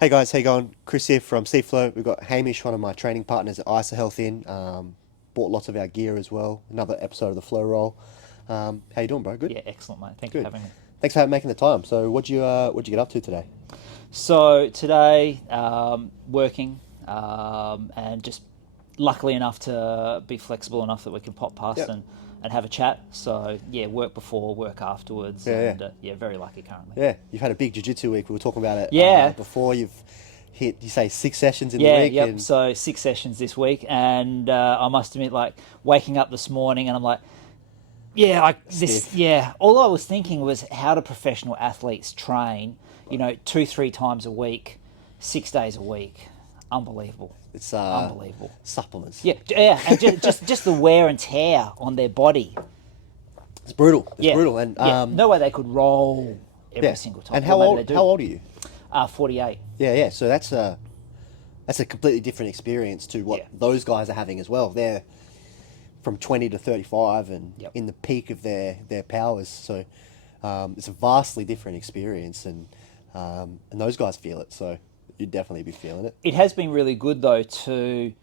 Hey guys, how you going? Chris here from Seaflow. We've got Hamish, one of my training partners at ISA Health in. Bought lots of our gear as well. Another episode of the Flow Roll. How you doing, bro? Good? Yeah, excellent, mate. Thank you for Good. having me. Thanks for making the time. So what'd you get up to today? So today, working, and just luckily enough to be flexible enough that we can pop past Yep. and have a chat. So yeah, work before, work afterwards, Yeah, and yeah. very lucky currently. Yeah, you've had a big jiu-jitsu week. We were talking about it Yeah. before. You've hit, you say, 6 sessions in the Yeah, week. yep. And So 6 sessions this week, and I must admit, like waking up this morning, and I'm like, Stiff. All I was thinking was, how do professional athletes train? 2, 3 times a week, 6 days a week. Unbelievable. It's Unbelievable. supplements. Yeah, and just the wear and tear on their body. It's brutal. It's Yeah, brutal. And yeah. No way they could roll every yeah. single time. And Well, maybe they do. how old are you? 48. Yeah, yeah. So that's a completely different experience to what Yeah. those guys are having as well. They're from 20 to 35 and Yep. in the peak of their powers. So it's a vastly different experience, and those guys feel it. So you'd definitely be feeling it. It has been really good though to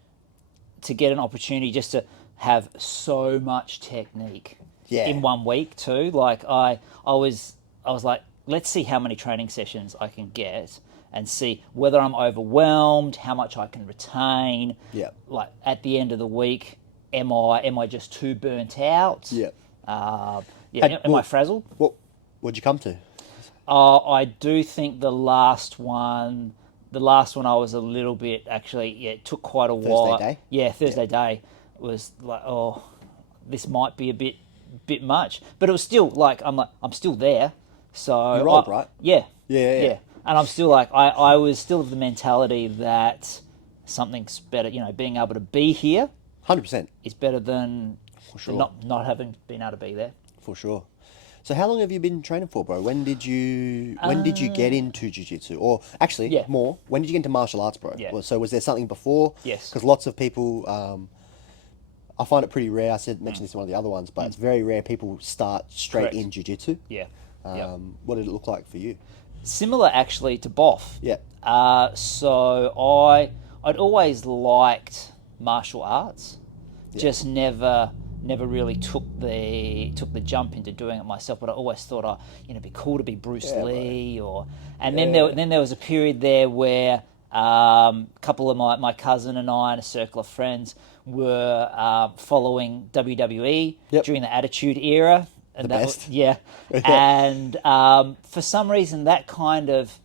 get an opportunity just to have so much technique Yeah. in one week too. Like I was like, let's see how many training sessions I can get and see whether I'm overwhelmed, how much I can retain. Yeah. Like at the end of the week, am I just too burnt out? Yeah. Am I frazzled? What'd you come to? I do think the last one I was a little bit, actually, yeah, it took quite a while. day? Yeah, Thursday day was like, oh, this might be a bit much. But it was still like, I'm still there. So You rolled, right? Yeah. Yeah. And I'm still like, I was still of the mentality that something's better, being able to be here 100%. is better than sure. not having been able to be there. For sure. So how long have you been training for, bro? When did you get into jiu-jitsu? Or actually, Yeah. when did you get into martial arts, bro? Yeah. So was there something before? Yes. Because lots of people, I find it pretty rare. Mentioned this in one of the other ones, but it's very rare people start straight Correct. in jiu-jitsu. Yeah. Yep. What did it look like for you? Similar actually to Boff. Yeah. So I'd always liked martial arts, just never really took the jump into doing it myself. But I always thought, it'd be cool to be Bruce Lee, then there was a period there where a couple of my cousin and I and a circle of friends were following WWE during the Attitude Era. And The best. Yeah. And for some reason, that kind of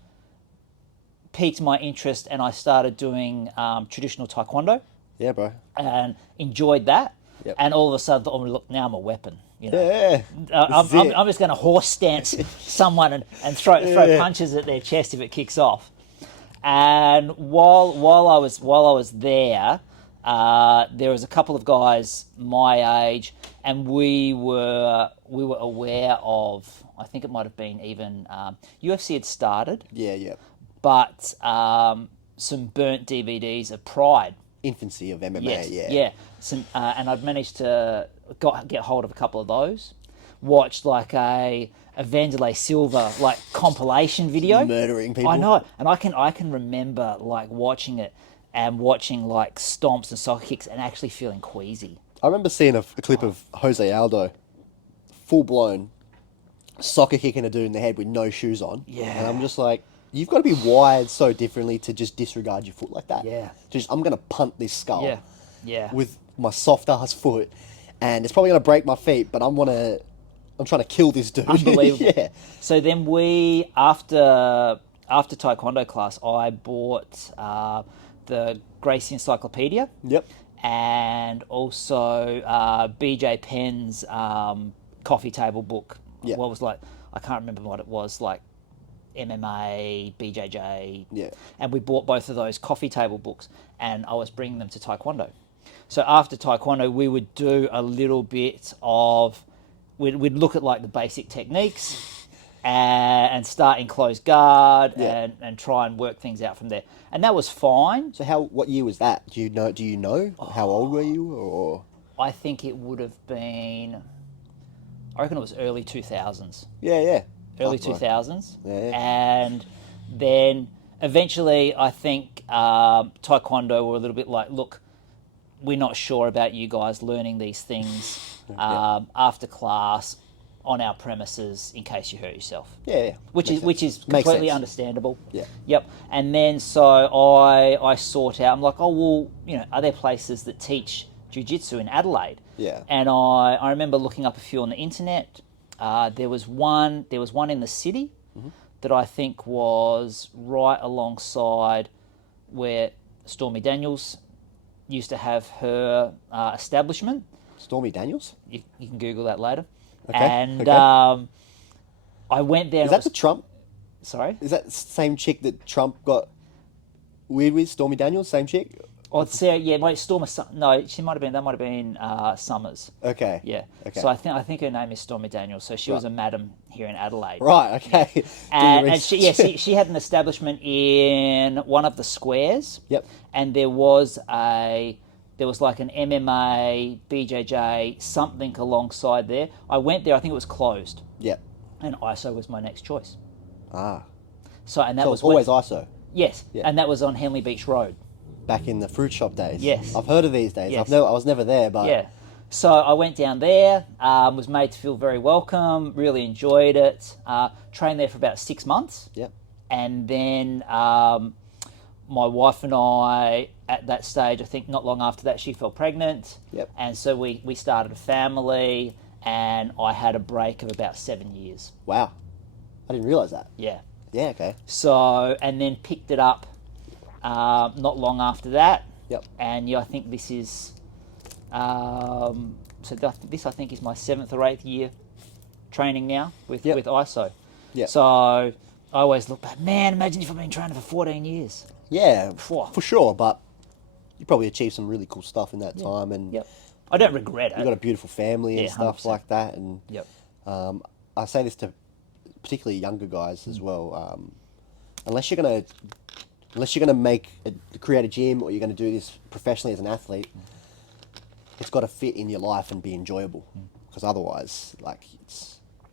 piqued my interest, and I started doing traditional taekwondo Yeah, bro. and enjoyed that. Yep. And all of a sudden, thought, oh, look, now I'm a weapon. Yeah. I'm This is it. just going to horse stance someone and throw punches at their chest if it kicks off. And while I was there, there was a couple of guys my age, and we were aware of. I think it might have been even UFC had started, Yeah. but some burnt DVDs of Pride. Infancy of MMA, Yes, yeah. Some, and I'd managed to get hold of a couple of those. Watched like a Vanderlei Silva like compilation video, Murdering people. I know, and I can remember like watching it and watching like stomps and soccer kicks and actually feeling queasy. I remember seeing a clip of Jose Aldo, full-blown soccer kicking a dude in the head with no shoes on. Yeah. And I'm just like, you've got to be wired so differently to just disregard your foot like that. Yeah. I'm going to punt this skull Yeah. with my soft-ass foot, and it's probably going to break my feet, but I'm trying to kill this dude. Unbelievable. Yeah. So then after Taekwondo class, I bought the Gracie Encyclopedia. Yep. And also BJ Penn's coffee table book. Yeah. What was like, I can't remember what it was, like MMA, BJJ. Yeah. And we bought both of those coffee table books, and I was bringing them to Taekwondo. So after Taekwondo, we would do a little bit of, we'd look at like the basic techniques and start in closed guard and try and work things out from there. And that was fine. So what year was that? Do you know? How old were you? Or I think it would have been, I reckon it was early 2000s. Yeah. Early Fuck, bro. 2000s. Yeah. And then eventually, I think Taekwondo were a little bit like, look, we're not sure about you guys learning these things after class on our premises in case you hurt yourself. Yeah. Which is Makes completely sense. understandable. Yeah. Yep. And then so I sought out. I'm like, oh well, are there places that teach jiu-jitsu in Adelaide? Yeah. And I remember looking up a few on the internet. There was one in the city that I think was right alongside where Stormy Daniels used to have her establishment. Stormy Daniels? You can Google that later. Okay, And okay. I went there. Is that the Trump? Sorry? Is that the same chick that Trump got weird with? Stormy Daniels, same chick? Oh, Sarah, yeah, Stormer. No, she might have been. That might have been Summers. Okay. Yeah. Okay. So I think her name is Stormy Daniels. So she was Right. a madam here in Adelaide. Right. Okay. Do your And research. she had an establishment in one of the squares. Yep. And there was like an MMA, BJJ, something alongside there. I went there. I think it was closed, Yep. and ISO was my next choice. Ah. So and that So was it's always ISO. yes, Yeah. and that was on Henley Beach Road. Back in the fruit shop days. Yes. I've heard of these days. Yes. I was never there, but Yeah. So I went down there, was made to feel very welcome, really enjoyed it, trained there for about 6 months. Yep. And then my wife and I, at that stage, I think not long after that, she fell pregnant. Yep. And so we started a family, and I had a break of about 7 years. Wow. I didn't realise that. Yeah. Yeah, okay. So, and then picked it up not long after that. Yep. And yeah, I think this is, this I think is my 7th or 8th year training now with ISO. Yep. So I always look back, man, imagine if I've been training for 14 years. Yeah, Phew. for sure, but you probably achieved some really cool stuff in that time, and Yep. I don't regret it. you got a beautiful family and Yeah, stuff 100%. like that. And Yep. I say this to particularly younger guys as well. Unless you're gonna create a gym, or you're gonna do this professionally as an athlete, it's got to fit in your life and be enjoyable. Because otherwise, like,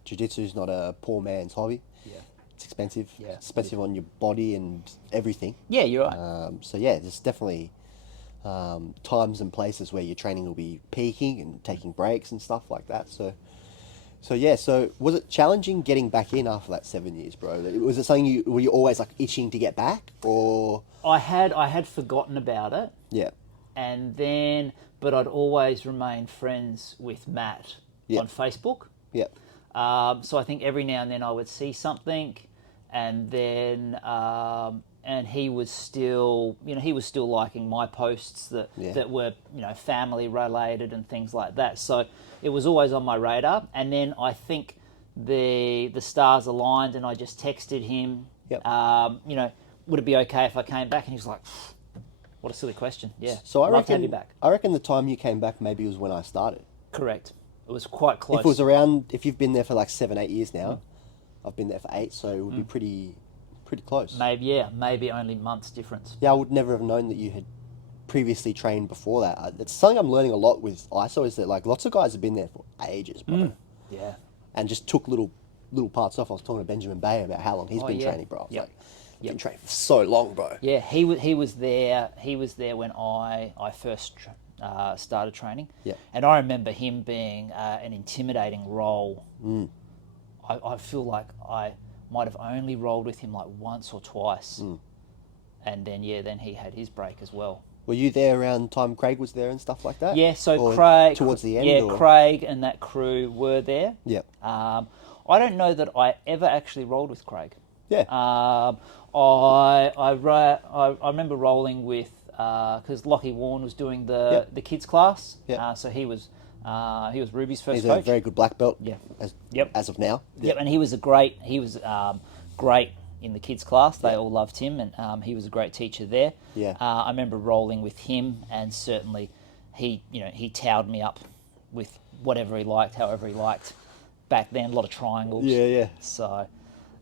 jiu-jitsu is not a poor man's hobby. Yeah. It's expensive. Yeah. It's expensive on your body and everything. Yeah, you're right. So yeah, there's definitely times and places where your training will be peaking and taking breaks and stuff like that. So yeah. So was it challenging getting back in after that 7 years, bro? Was it something were you always like itching to get back, or? I had forgotten about it, Yeah. and then, but I'd always remain friends with Matt Yeah. on Facebook. Yeah. So I think every now and then I would see something, and then and he was still liking my posts that were family related and things like that. So it was always on my radar. And then I think the stars aligned, and I just texted him. Yep. Would it be okay if I came back? And he was like, "What a silly question." Yeah. So I love to have reckon you back. I reckon the time you came back maybe was when I started. Correct. It was quite close. If it was around, if you've been there for like 7-8 years now, I've been there for 8, so it would be pretty close. Maybe only months difference. Yeah, I would never have known that you had previously trained before that. It's something I'm learning a lot with ISO, is that like lots of guys have been there for ages, bro, Yeah. and just took little parts off. I was talking to Benjamin Bay about how long he's been training, bro. I was Yep. like, been training for so long, bro. Yeah, he was there. He was there when I first started training. Yeah. And I remember him being an intimidating role. I feel like I might have only rolled with him like once or twice, and then he had his break as well. Were you there around time Craig was there and stuff like that? Yeah. So Or Craig towards the end. Yeah, or? Craig and that crew were there. Yeah. I don't know that I ever actually rolled with Craig. Yeah. I remember rolling with because Lockie Warren was doing the kids class. Yeah. So he was Ruby's first He's coach. a very good black belt. Yeah. As of now. Yep, and he was great in the kids class. They all loved him, and he was a great teacher there. Yeah. I remember rolling with him, and certainly he towed me up with whatever he liked, however he liked. Back then, a lot of triangles. Yeah. So,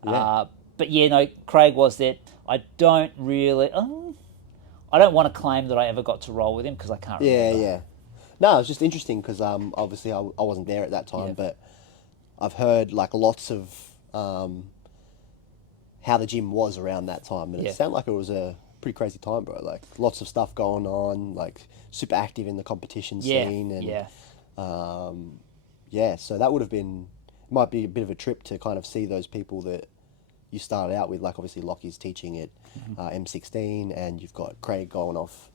Yeah. but yeah, no, Craig was there. I don't really. I don't want to claim that I ever got to roll with him because I can't remember. Yeah. No, it's just interesting because obviously I wasn't there at that time, but I've heard like lots of how the gym was around that time, and Yeah. it sounded like it was a pretty crazy time, bro. Like lots of stuff going on, like super active in the competition Yeah, scene, and yeah. yeah. So that would have been might be a bit of a trip to kind of see those people that you started out with. Like obviously Lockie's teaching at M16, and you've got Craig going off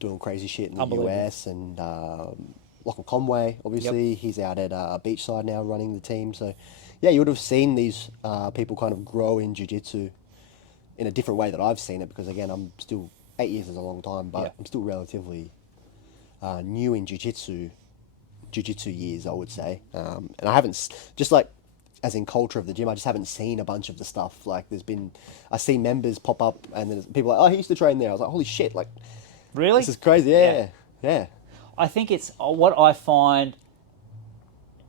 doing crazy shit in the Unbelievable. US, and Lachlan Conway, obviously, he's out at Beachside now running the team. So, yeah, you would have seen these people kind of grow in jiu-jitsu in a different way that I've seen it, because, again, I'm still, 8 years is a long time, but Yeah. I'm still relatively new in jiu-jitsu years, I would say. And I haven't, just like, as in culture of the gym, I just haven't seen a bunch of the stuff. Like, I see members pop up, and there's people like, oh, he used to train there. I was like, holy shit, like, Really? this is crazy. Yeah, yeah. I think it's what I find,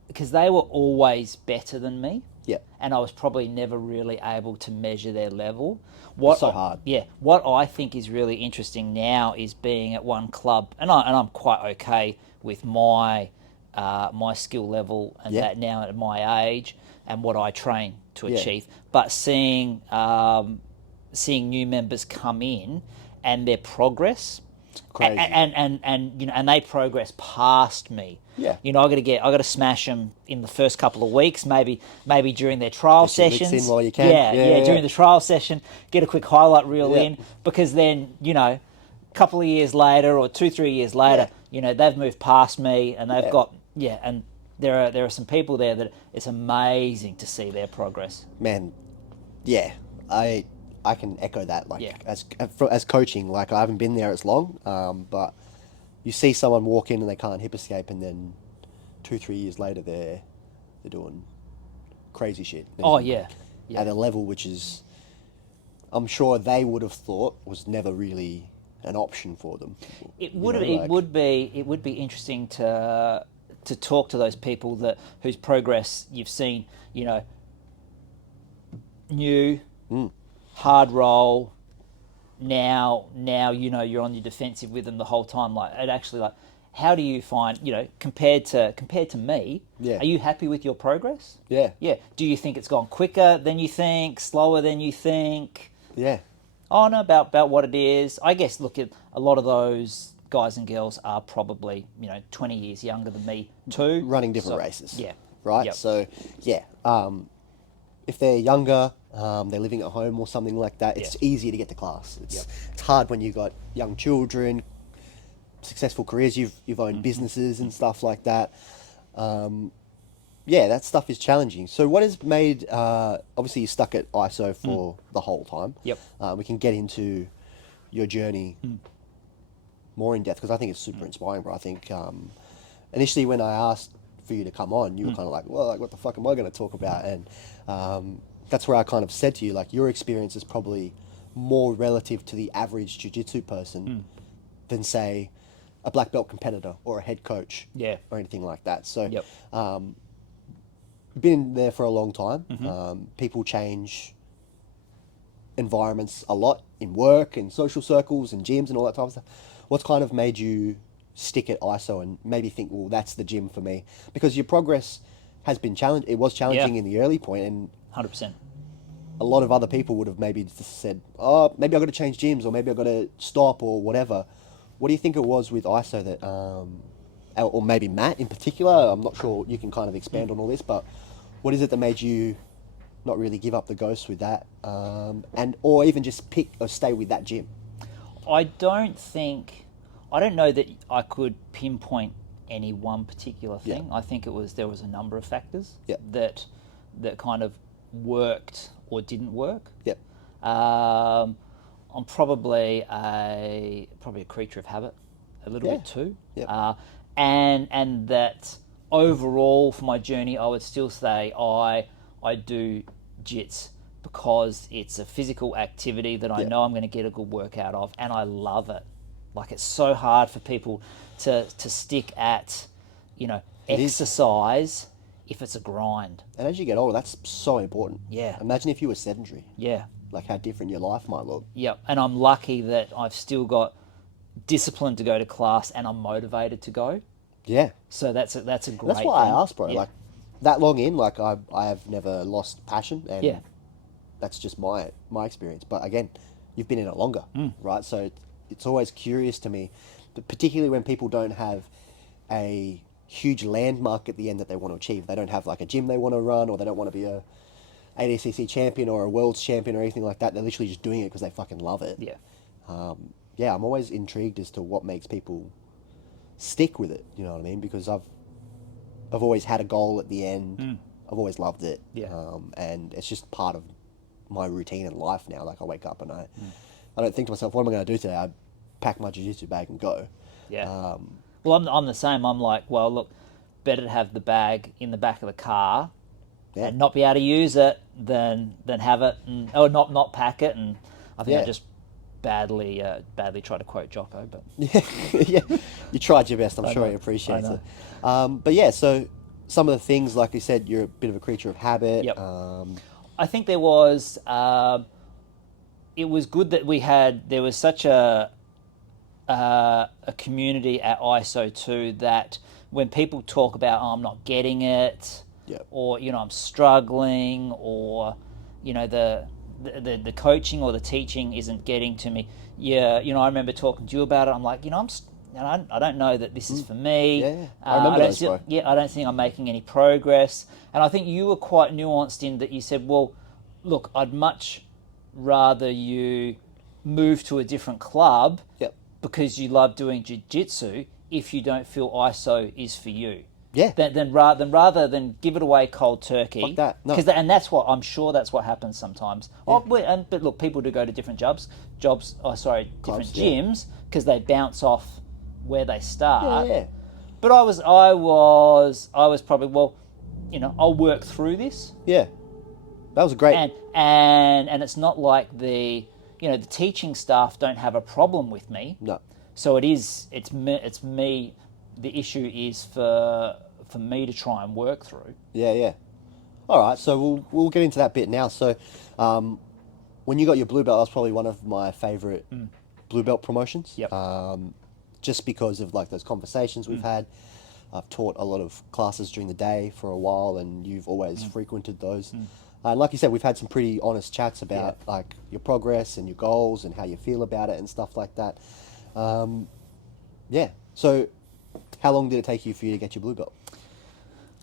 because they were always better than me. Yeah. And I was probably never really able to measure their level. It's so hard. Yeah. What I think is really interesting now is being at one club, and I'm quite okay with my my skill level and Yeah. that now at my age and what I train to Yeah. achieve. But seeing new members come in and their progress. Crazy. And you know, and they progress past me. Yeah. You know, I got to smash them in the first couple of weeks, maybe during their trial Get your licks sessions. in while you can. Yeah, during the trial session, get a quick highlight reel Yeah. in, because then, you know, a couple of years later or 2-3 years later, Yeah. you know, they've moved past me and they've Yeah. got and there are some people there that it's amazing to see their progress. Man, yeah, I can echo that. Like Yeah. as coaching, like I haven't been there as long, but you see someone walk in and they can't hip escape, and then 2-3 years later they're doing crazy shit. Oh And, yeah, like, yeah. at a level which is, I'm sure they would have thought was never really an option for them. It You would know, it like- would be interesting to talk to those people that whose progress you've seen, you know, new, hard roll. Now you know you're on your defensive with them the whole time. Like it actually, like, how do you find, you know, compared to me? Yeah. Are you happy with your progress? Yeah, Yeah. Do you think it's gone quicker than you think, slower than you think? yeah, Oh no, about what it is. I guess look at a lot of those guys and girls are probably, you know, 20 years younger than me too. running different So, races. Yeah. Right. Yep. So yeah, if they're younger, they're living at home or something like that, it's Yeah. easier to get to class. It's Yep. it's hard when you've got young children, successful careers, you've Mm-hmm. owned businesses and stuff like that. Yeah, that stuff is challenging. So what has made, obviously you stuck at ISO for the whole time. Mm. Yep. We can get into your journey more in depth, because I think it's super inspiring, bro. I think initially when I asked for you to come on, you were kind of like, well, like, what the fuck am I going to talk about? And that's where I kind of said to you, like, your experience is probably more relative to the average jiu-jitsu person than, say, a black belt competitor or a head coach, Yeah. or anything like that. So Yep. been there for a long time. People change environments a lot in work and social circles and gyms and all that type of stuff. What's kind of made you stick at ISO and maybe think, well, that's the gym for me? Because your progress has been challenged. It was challenging Yeah. in the early point, and 100%. a lot of other people would have maybe just said, oh, maybe I've got to change gyms, or maybe I've got to stop, or whatever. What do you think it was with ISO that, or maybe Matt in particular? I'm not sure, you can kind of expand on all this, but what is it that made you not really give up the ghost with that, or even just pick or stay with that gym? I don't know that I could pinpoint any one particular thing. Yeah. I think there was a number of factors Yeah. that kind of worked or didn't work. Yep. I'm probably a creature of habit, a little Yeah. bit too. Yep. And that overall for my journey, I would still say I do jits because it's a physical activity that I Yep. know I'm going to get a good workout of, and I love it. Like, it's so hard for people to stick at, you know, It is. exercise if it's a grind. And as you get older, that's so important. Yeah. Imagine if you were sedentary, Yeah. like how different your life might look. Yep. And I'm lucky that I've still got discipline to go to class and I'm motivated to go. Yeah. So that's a great And that's why thing. I asked, bro. Yeah. Like, that long in, like, I have never lost passion, and Yeah. That's just my experience. But again, you've been in it longer, right? So it's always curious to me, but particularly when people don't have a huge landmark at the end that they want to achieve. They don't have like a gym they want to run, or they don't want to be a ADCC champion or a world's champion or anything like that. They're literally just doing it because they fucking love it. Yeah. Yeah, I'm always intrigued as to what makes people stick with it. You know what I mean? Because I've always had a goal at the end. I've always loved it. Yeah. And it's just part of my routine in life now. Like I wake up and I don't think to myself, what am I going to do today? I pack my jiu-jitsu bag and go. Yeah. Well, I'm the same. I'm like, well, look, better to have the bag in the back of the car and not be able to use it than have it or not pack it. And I think I just badly tried to quote Jocko, but yeah, you tried your best. I'm sure he appreciates it. But yeah, so some of the things, like you said, you're a bit of a creature of habit. Yep. I think there was. It was good that there was such a community at ISO too, that when people talk about, oh, I'm not getting it, or I'm struggling, or the coaching or the teaching isn't getting to me. Yeah, I remember talking to you about it. I'm like, I don't know that this is for me. Yeah, I remember those. I don't think I'm making any progress. And I think you were quite nuanced in that you said, well, look, I'd much rather you move to a different club because you love doing jiu-jitsu if you don't feel ISO is for you. Yeah. Then rather than give it away cold turkey. Fuck that. No. And that's what I'm sure that's what happens sometimes. Yeah. But look, people do go to different different Clubs, gyms because they bounce off where they start. Yeah. But I was probably, well, I'll work through this. Yeah. That was a great. And it's not like the teaching staff don't have a problem with me. No. So it's me. The issue is for me to try and work through. Yeah. All right, so we'll get into that bit now. So, when you got your blue belt, that was probably one of my favorite blue belt promotions. Yep. Just because of like those conversations we've had. I've taught a lot of classes during the day for a while, and you've always frequented those. And like you said, we've had some pretty honest chats about like your progress and your goals and how you feel about it and stuff like that. So how long did it take you for you to get your blue belt?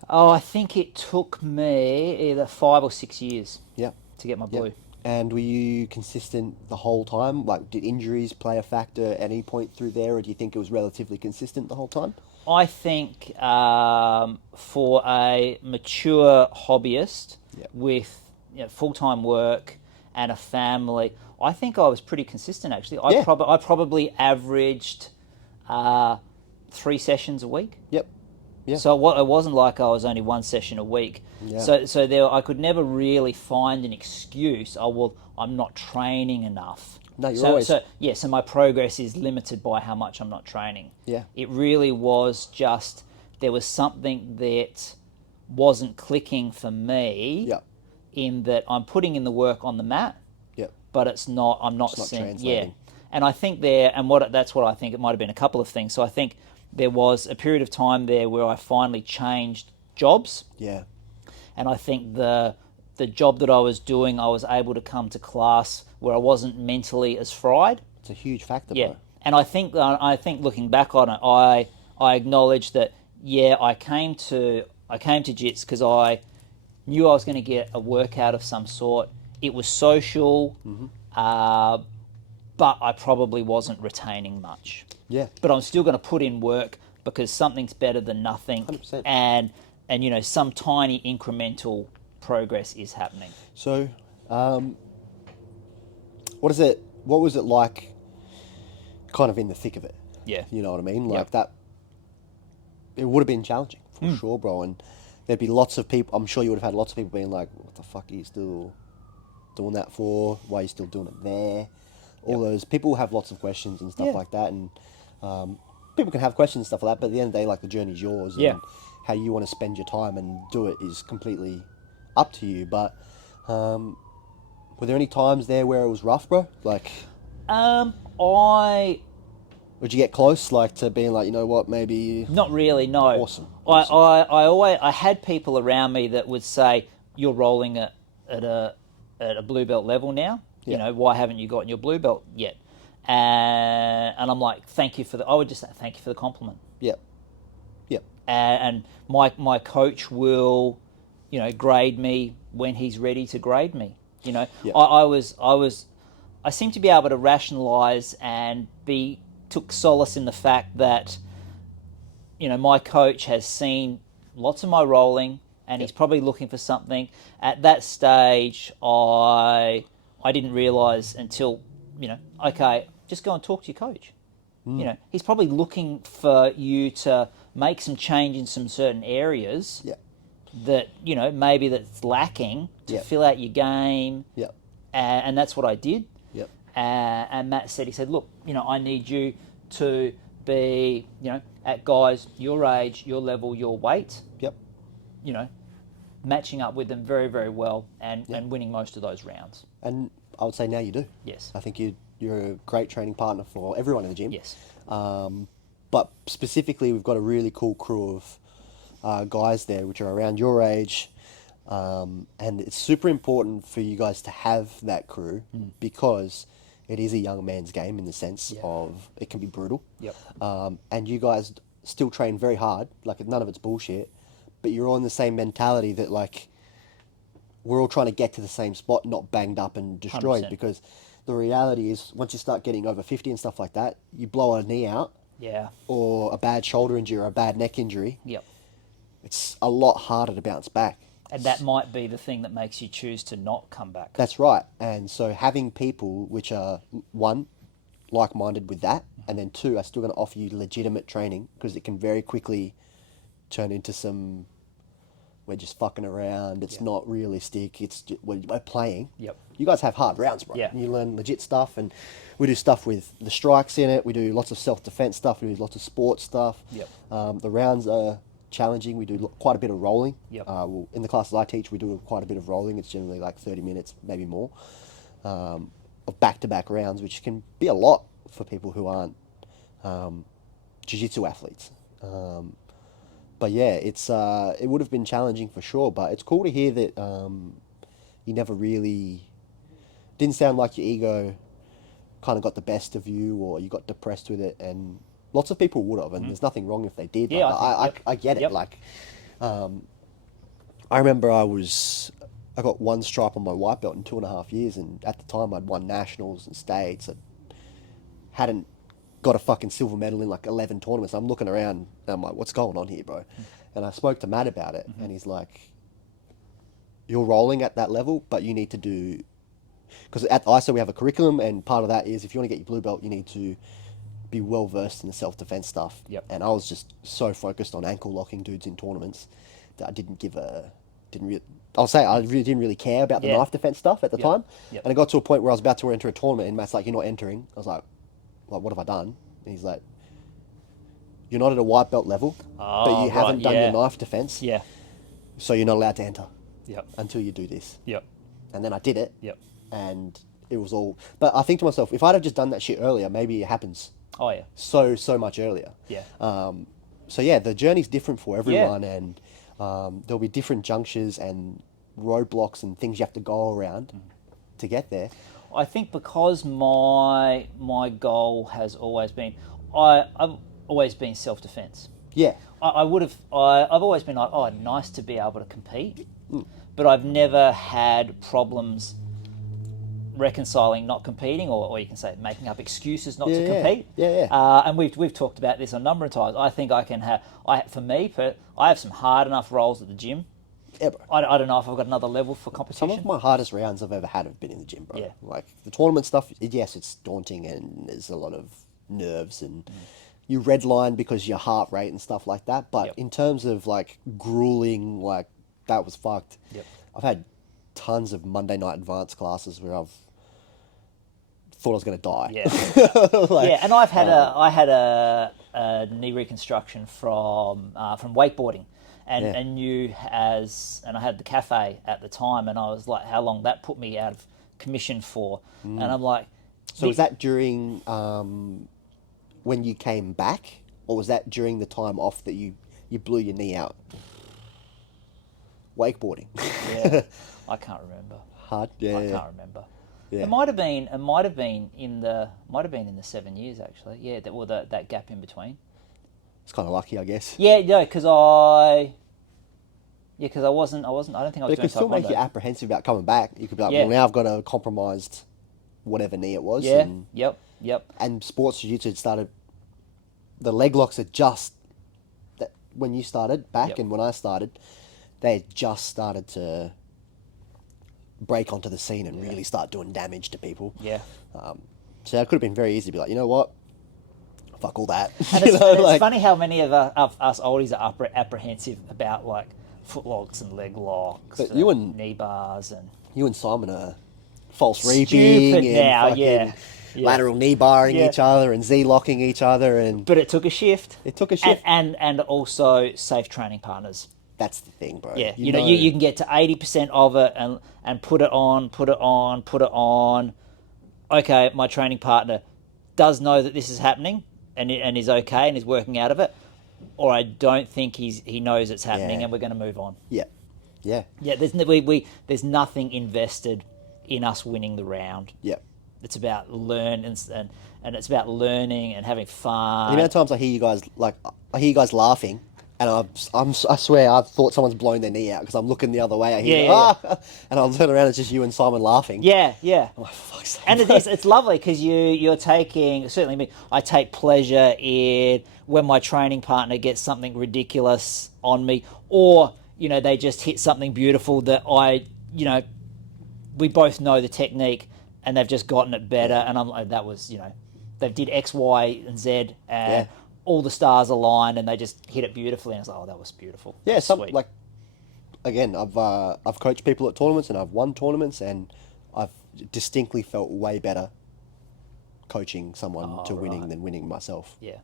Oh, I think it took me either 5 or 6 years to get my blue. Yep. And were you consistent the whole time? Like, did injuries play a factor at any point through there, or do you think it was relatively consistent the whole time? I think for a mature hobbyist with full-time work and a family, I think I was pretty consistent, actually. I probably averaged 3 sessions a week. Yep. Yeah. So it wasn't like I was only 1 session a week. Yeah. So there, I could never really find an excuse. Oh, well, I'm not training enough. No, you're always... So my progress is limited by how much I'm not training. Yeah. It really was just, there was something that wasn't clicking for me in that I'm putting in the work on the mat, but I'm not seeing... translating. Yeah. And I think that's what I think. It might have been a couple of things. So I think there was a period of time there where I finally changed jobs. Yeah. And I think the job that I was doing, I was able to come to class where I wasn't mentally as fried. It's a huge factor, Yeah. bro. And I think looking back on it, I acknowledge that, I came to Jits because I knew I was going to get a workout of some sort. It was social, but I probably wasn't retaining much. Yeah. But I'm still going to put in work because something's better than nothing. 100%. And some tiny incremental progress is happening. So, what was it like kind of in the thick of it? Yeah. You know what I mean? Like that, it would have been challenging for sure, bro. And there'd be lots of people, I'm sure you would have had lots of people being like, what the fuck are you still doing that for? Why are you still doing it there? All those people have lots of questions and stuff like that. And people can have questions and stuff like that, but at the end of the day, like the journey's yours. Yeah. And how you want to spend your time and do it is completely up to you. But were there any times there where it was rough, bro? Like, would you get close, like to being like, you know what, maybe? Not really, no. Awesome. I had people around me that would say, "You're rolling at at a blue belt level now. Yeah. You know, why haven't you gotten your blue belt yet? And I'm like, I would just say thank you for the compliment. Yep. Yep. And my coach will, you know, grade me when he's ready to grade me. You know, Yep. I seem to be able to rationalize and took solace in the fact that, you know, my coach has seen lots of my rolling and he's probably looking for something. At that stage, I didn't realize until, you know, okay, just go and talk to your coach. You know, he's probably looking for you to make some change in some certain areas Yep. that, you know, maybe that's lacking to Yep. fill out your game. Yep. And that's what I did. Yep. And Matt said, he said, look, you know, I need you to be, you know, at guys your age, your level, your weight, Yep. you know, matching up with them very, very well and winning most of those rounds. And I would say now you do. Yes. I think you're a great training partner for everyone in the gym. Yes. But specifically, we've got a really cool crew of guys there, which are around your age. And it's super important for you guys to have that crew because it is a young man's game in the sense of it can be brutal. Yep. And you guys still train very hard. Like, none of it's bullshit. But you're all in the same mentality that, like, we're all trying to get to the same spot, not banged up and destroyed. 100%. Because the reality is, once you start getting over 50 and stuff like that, you blow a knee out Yeah. or a bad shoulder injury or a bad neck injury, Yep. it's a lot harder to bounce back. And that might be the thing that makes you choose to not come back. That's right. And so having people which are, one, like-minded with that, and then two, are still going to offer you legitimate training, because it can very quickly turn into some, we're just fucking around, it's not realistic, we're playing. Yep. You guys have hard rounds, bro. Yeah. You learn legit stuff, and we do stuff with the strikes in it, we do lots of self-defense stuff, we do lots of sports stuff. Yep. The rounds are challenging. We do quite a bit of rolling. Yep. Well, in the classes I teach, we do quite a bit of rolling. It's generally like 30 minutes, maybe more, of back-to-back rounds, which can be a lot for people who aren't jiu-jitsu athletes. But yeah, it would have been challenging for sure, but it's cool to hear that you never really, didn't sound like your ego kind of got the best of you, or you got depressed with it, and lots of people would have, and there's nothing wrong if they did. Yeah, Like, I get it. Yep. Like, I remember I got one stripe on my white belt in 2.5 years, and at the time I'd won nationals and states. I hadn't got a fucking silver medal in like 11 tournaments. I'm looking around and I'm like, what's going on here, bro? And I spoke to Matt about it, and he's like, you're rolling at that level, but you need to do, because at ISO we have a curriculum, and part of that is if you want to get your blue belt, you need to be well versed in the self-defense stuff. Yep. And I was just so focused on ankle locking dudes in tournaments that I didn't really care about the Yeah. knife defense stuff at the Yep. time. Yep. And it got to a point where I was about to enter a tournament, and Matt's like, you're not entering. I was like, what have I done? And he's like, you're not at a white belt level, but you haven't done your knife defense, Yeah. so you're not allowed to enter Yep. until you do this. Yep. And then I did it, Yep. and it was all. But I think to myself, if I'd have just done that shit earlier, maybe it happens Oh yeah. so much earlier. Yeah. So yeah, the journey's different for everyone, and there'll be different junctures and roadblocks and things you have to go around to get there. I think because my goal has always been, I've always been self-defense. Yeah, I've always been like, oh, nice to be able to compete, but I've never had problems reconciling not competing, or you can say making up excuses not to compete. Yeah. And we've talked about this a number of times. I think I can have, I have some hard enough rolls at the gym. Yeah, bro. I don't know if I've got another level for Some competition. of my hardest rounds I've ever had have been in the gym, bro. Yeah. Like the tournament stuff, yes, it's daunting and there's a lot of nerves and you redline because your heart rate and stuff like that. But Yep. in terms of like grueling, like that was fucked. Yep. I've had tons of Monday night advanced classes where I've thought I was going to die. Yeah. Like, Yeah, and I had a knee reconstruction from wakeboarding, and Yeah. and I had the cafe at the time, and I was like, how long that put me out of commission for, and I'm like, So was that during when you came back, or was that during the time off that you blew your knee out? Wakeboarding. yeah, I can't remember. hard. Yeah, I yeah. can't remember. Yeah. It might have been in the 7 years actually. Yeah, that gap in between. It's kind of lucky, I guess. Yeah, because I wasn't. I don't think I But was it doing could still make you taekwondo. apprehensive about coming back. You could be like, Yeah. well, now I've got a compromised whatever knee it was. Yeah. Yep. And sports jiu-jitsu had started, the leg locks had just, that when you started back Yep. and when I started, they had just started to break onto the scene and really start doing damage to people. Yeah. So it could have been very easy to be like, you know what? Fuck all that. And You it's, know, and it's like- funny how many of us oldies are apprehensive about like foot locks and leg locks, But and you and- knee bars and You and Simon are false reaping stupid and now. fucking Yeah. lateral knee barring Yeah. each other and Z-locking each other, and But it took a shift. it took a shift. And also safe training partners. That's the thing, bro. Yeah, you know, you can get to 80% of it and put it on. Okay, my training partner does know that this is happening and is okay and is working out of it, or I don't think he knows it's happening Yeah. and we're going to move on. Yeah. Yeah. Yeah, there's nothing invested in us winning the round. Yeah. It's about learn and it's about learning and having fun. The amount of times I hear you guys laughing, and I swear I've thought someone's blown their knee out because I'm looking the other way. I hear, Yeah. and I'll turn around, it's just you and Simon laughing. Yeah. I'm like, fuck's sake. And it's lovely because you're taking, certainly me, I take pleasure in when my training partner gets something ridiculous on me, or, you know, they just hit something beautiful that we both know the technique and they've just gotten it better. And I'm like, that was, they did X, Y, and Z and all the stars aligned and they just hit it beautifully. And I was like, oh, that was beautiful. Yeah, Sweet. Again, I've coached people at tournaments and I've won tournaments, and I've distinctly felt way better coaching someone to winning than winning myself. Yeah.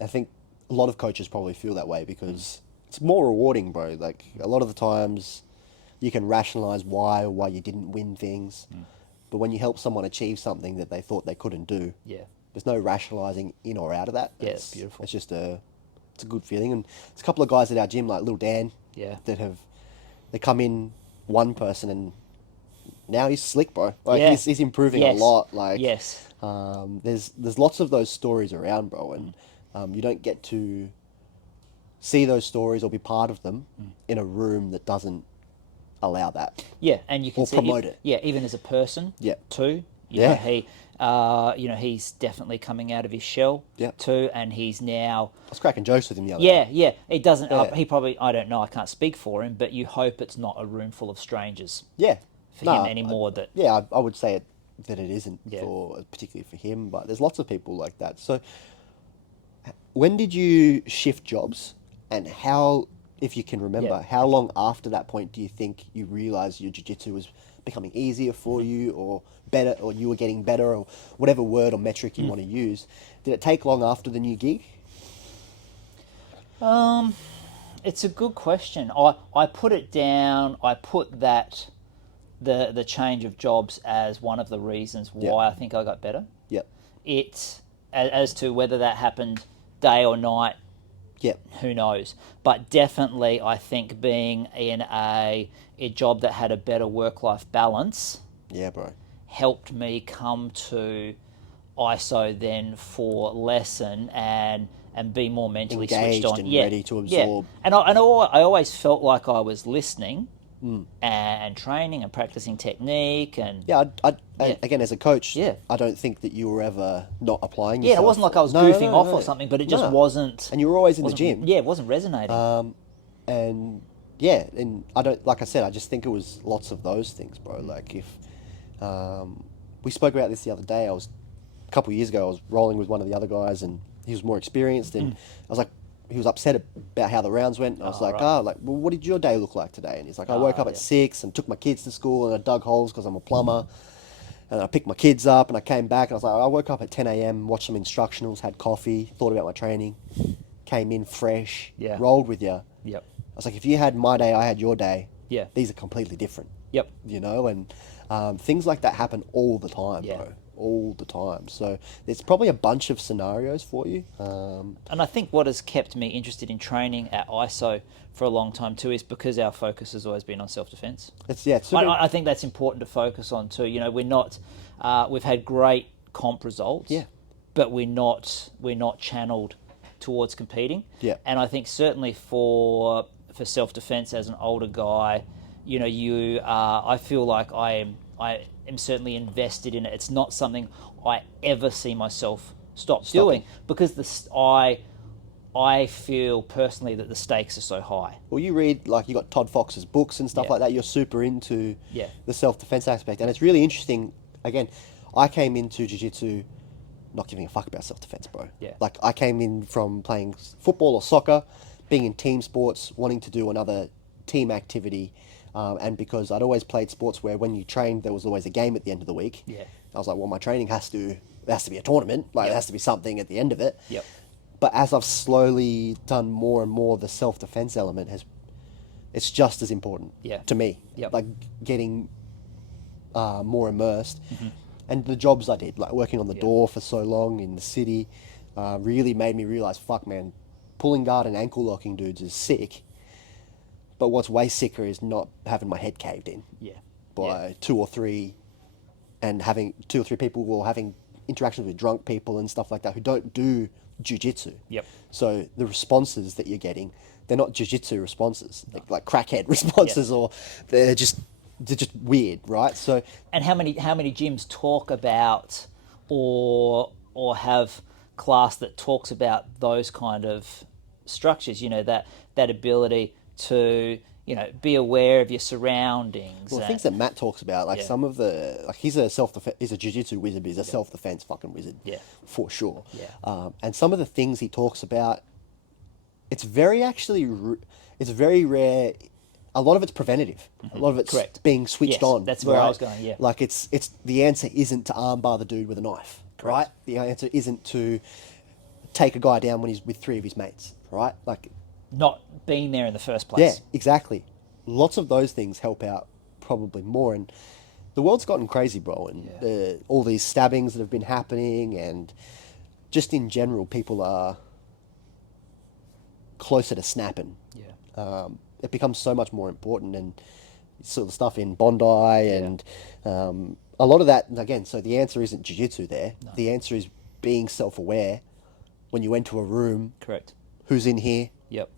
I think a lot of coaches probably feel that way because it's more rewarding, bro. Like, a lot of the times you can rationalize why you didn't win things, but when you help someone achieve something that they thought they couldn't do, Yeah. there's no rationalizing in or out of that. Yeah, it's beautiful. It's just it's a good feeling. And it's a couple of guys at our gym, like Little Dan, Yeah. they come in, one person, and now he's slick, bro. Like, Yeah. he's improving Yes. a lot. Like, Yes. there's lots of those stories around, bro, and you don't get to see those stories or be part of them in a room that doesn't allow that. Yeah, and you can Or see promote it. Yeah, even as a person. Yeah. Too. Yeah. He's definitely coming out of his shell. Yeah. Too, and he's now. I was cracking jokes with him the other Yeah, day. yeah. It doesn't. Yeah. He probably. I don't know. I can't speak for him, but you hope it's not a room full of strangers Yeah. for him anymore. I would say that it isn't Yeah. particularly for him, but there's lots of people like that. So, when did you shift jobs, and how, if you can remember, Yeah. how long after that point do you think you realised your jiu-jitsu was becoming easier for you, or better, or you were getting better, or whatever word or metric you want to use? Did it take long after the new gig? It's a good question. I put it down. I put that the change of jobs as one of the reasons why I think I got better. Yep. It's as to whether that happened day or night. Yep. Who knows? But definitely, I think being in a job that had a better work-life balance Yeah, bro. helped me come to ISO then for lesson and be more mentally Engaged switched on. and ready to absorb. Yeah. And I always felt like I was listening and training and practicing technique and Yeah, Yeah. again, as a coach, Yeah. I don't think that you were ever not applying yeah, yourself. it wasn't like I was No, goofing no, off no. or something, but it just No. wasn't. And you were always in the wasn't- gym. Yeah, it wasn't resonating. And yeah, and I don't, like I said, I just think it was lots of those things, bro. Like, if we spoke about this the other day, a couple of years ago, I was rolling with one of the other guys, and he was more experienced, and I was like, he was upset about how the rounds went. And I was like, well, what did your day look like today? And he's like, I woke up at 6 and took my kids to school, and I dug holes because I'm a plumber. And I picked my kids up, and I came back, and I was like, I woke up at 10 a.m., watched some instructionals, had coffee, thought about my training, came in fresh, Yeah. rolled with you. Yep. I was like, if you had my day, I had your day. Yeah. These are completely different, Yep. you know? And things like that happen all the time, Yeah. bro. all the time. So there's probably a bunch of scenarios for you. And I think what has kept me interested in training at ISO for a long time too is because our focus has always been on self-defense. It's super, I think that's important to focus on too. You know, we're not, we've had great comp results, Yeah. but we're not channeled towards competing. Yeah. And I think certainly for self-defense as an older guy, you know, I feel like I am certainly invested in it. It's not something I ever see myself stop doing because I feel personally that the stakes are so high. well, you read, like, you got Todd Fox's books and stuff Yeah. like that. You're super into Yeah. the self-defense aspect. And it's really interesting. Again, I came into jiu-jitsu not giving a fuck about self-defense, bro. Yeah. Like, I came in from playing football or soccer, being in team sports, wanting to do another team activity. And because I'd always played sports where when you trained, there was always a game at the end of the week. Yeah. I was like, well, my training has to be a tournament. Like, Yep. it has to be something at the end of it. Yep. But as I've slowly done more and more, the self-defense element it's just as important Yeah. to me. Yep. Like, getting more immersed. And the jobs I did, like working on the door for so long in the city, really made me realize, fuck, man, pulling guard and ankle locking dudes is sick. But what's way sicker is not having my head caved in Yeah. by two or three, and having 2 or 3 people, or having interactions with drunk people and stuff like that who don't do jiu-jitsu. Yep. So the responses that you're getting, they're not jiu-jitsu responses, like crackhead responses, or they're just weird, right? So And how many gyms talk about or have class that talks about those kind of structures? You know, that ability to, you know, be aware of your surroundings. well, the things that Matt talks about, like Yeah. some of the, like he's a jiu-jitsu wizard, but he's a self-defense fucking wizard, Yeah. for sure. Yeah. And some of the things he talks about, it's very it's very rare. A lot of it's preventative. A lot of it's Correct. being switched Yes, on. that's where I right? was going, yeah. Like it's the answer isn't to armbar the dude with a knife, right? The answer isn't to take a guy down when he's with 3 of his mates, right? Like, not being there in the first yeah, place. exactly. Lots of those things help out probably more. And the world's gotten crazy, bro. And all these stabbings that have been happening, and just in general, people are closer to snapping. Yeah. It becomes so much more important, and sort of stuff in Bondi and a lot of that. And again, so the answer isn't jiu-jitsu there. No. The answer is being self-aware when you enter a room. Correct. Who's in here? Yep.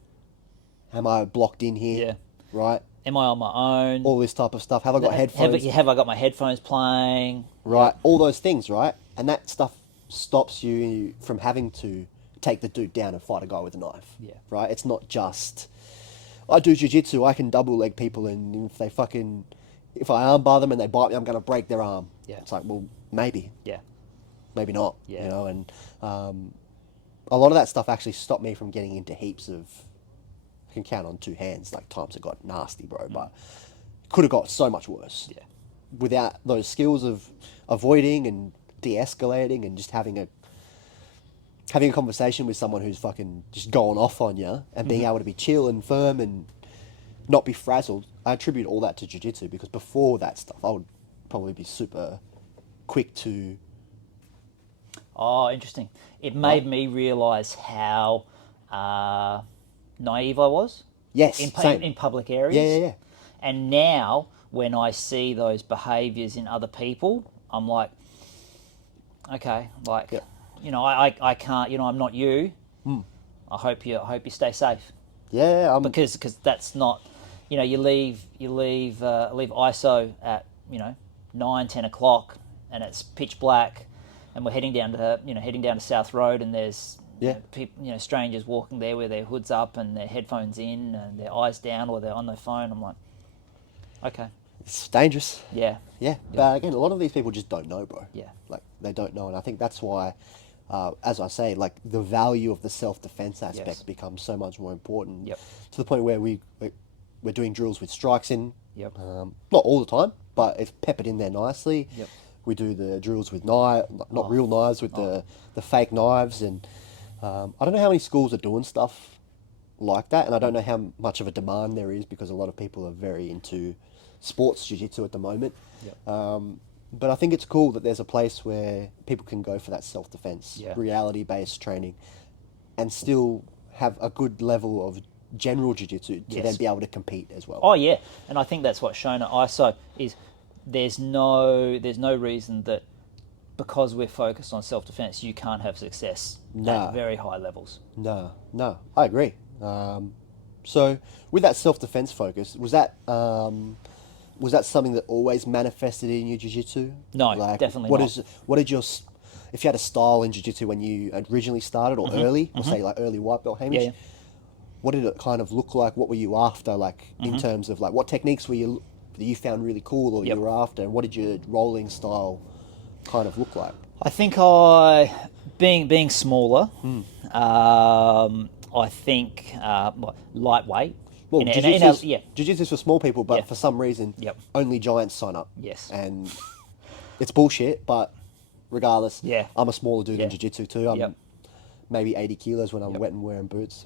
Am I blocked in here? Yeah. Right. Am I on my own? All this type of stuff. Have I got headphones? Have I got my headphones playing? Right. All those things, right? And that stuff stops you from having to take the dude down and fight a guy with a knife. Yeah. Right? It's not just, I do jiu-jitsu, I can double leg people, and if I armbar them and they bite me, I'm going to break their arm. Yeah. It's like, well, maybe. Yeah. Maybe not. Yeah. You know, and a lot of that stuff actually stopped me from getting into heaps of, I can count on 2 hands, like times it got nasty, bro, but could have got so much worse. Yeah. Without those skills of avoiding and de-escalating and just having a conversation with someone who's fucking just going off on you, and being able to be chill and firm and not be frazzled. I attribute all that to jiu-jitsu, because before that stuff, I would probably be super quick to... Oh, interesting. It made me realise how naive I was. Yes, same. In public areas. Yeah. And now, when I see those behaviours in other people, I'm like, okay, like, you know, I can't, you know, I'm not you. I hope you stay safe. Yeah, because that's not, you know, you leave ISO at, you know, 9-10 o'clock, and it's pitch black, and we're heading down to South Road, and there's people, you know, strangers walking there with their hoods up and their headphones in and their eyes down, or they're on their phone. I'm like, okay, it's dangerous. Yeah. But again, a lot of these people just don't know, bro. Yeah. Like, they don't know, and I think that's why, as I say, like, the value of the self-defense aspect becomes so much more important. Yep. To the point where we're doing drills with strikes in. Yep. Not all the time, but it's peppered in there nicely. Yep. We do the drills with not real knives, with the fake knives, and I don't know how many schools are doing stuff like that, and I don't know how much of a demand there is, because a lot of people are very into sports jiu-jitsu at the moment. Yep. But I think it's cool that there's a place where people can go for that self-defense, Yeah. reality-based training, and still have a good level of general jiu-jitsu to then Yes. be able to compete as well. Oh yeah, and I think that's what's shown at ISO is there's no reason that because we're focused on self-defense you can't have success Nah. at very high levels. No, I agree. So with that self-defense focus, was that something that always manifested in your jiu-jitsu? No, definitely what not. What did your, if you had a style in jiu-jitsu when you originally started or early, or say like early white belt, Hamish, Yeah, yeah. what did it kind of look like? What were you after, like in terms of like what techniques were you that you found really cool or Yep. you were after, and what did your rolling style kind of look like? I think being smaller, I think lightweight. Well, In a- jiu-jitsu's, yeah, jiu-jitsu's for small people, but Yeah. for some reason, Yep. only giants sign up. Yes. And it's bullshit, but regardless, Yeah. I'm a smaller dude in Yeah. jiu-jitsu too. I'm Yep. maybe 80 kilos when I'm Yep. wet and wearing boots.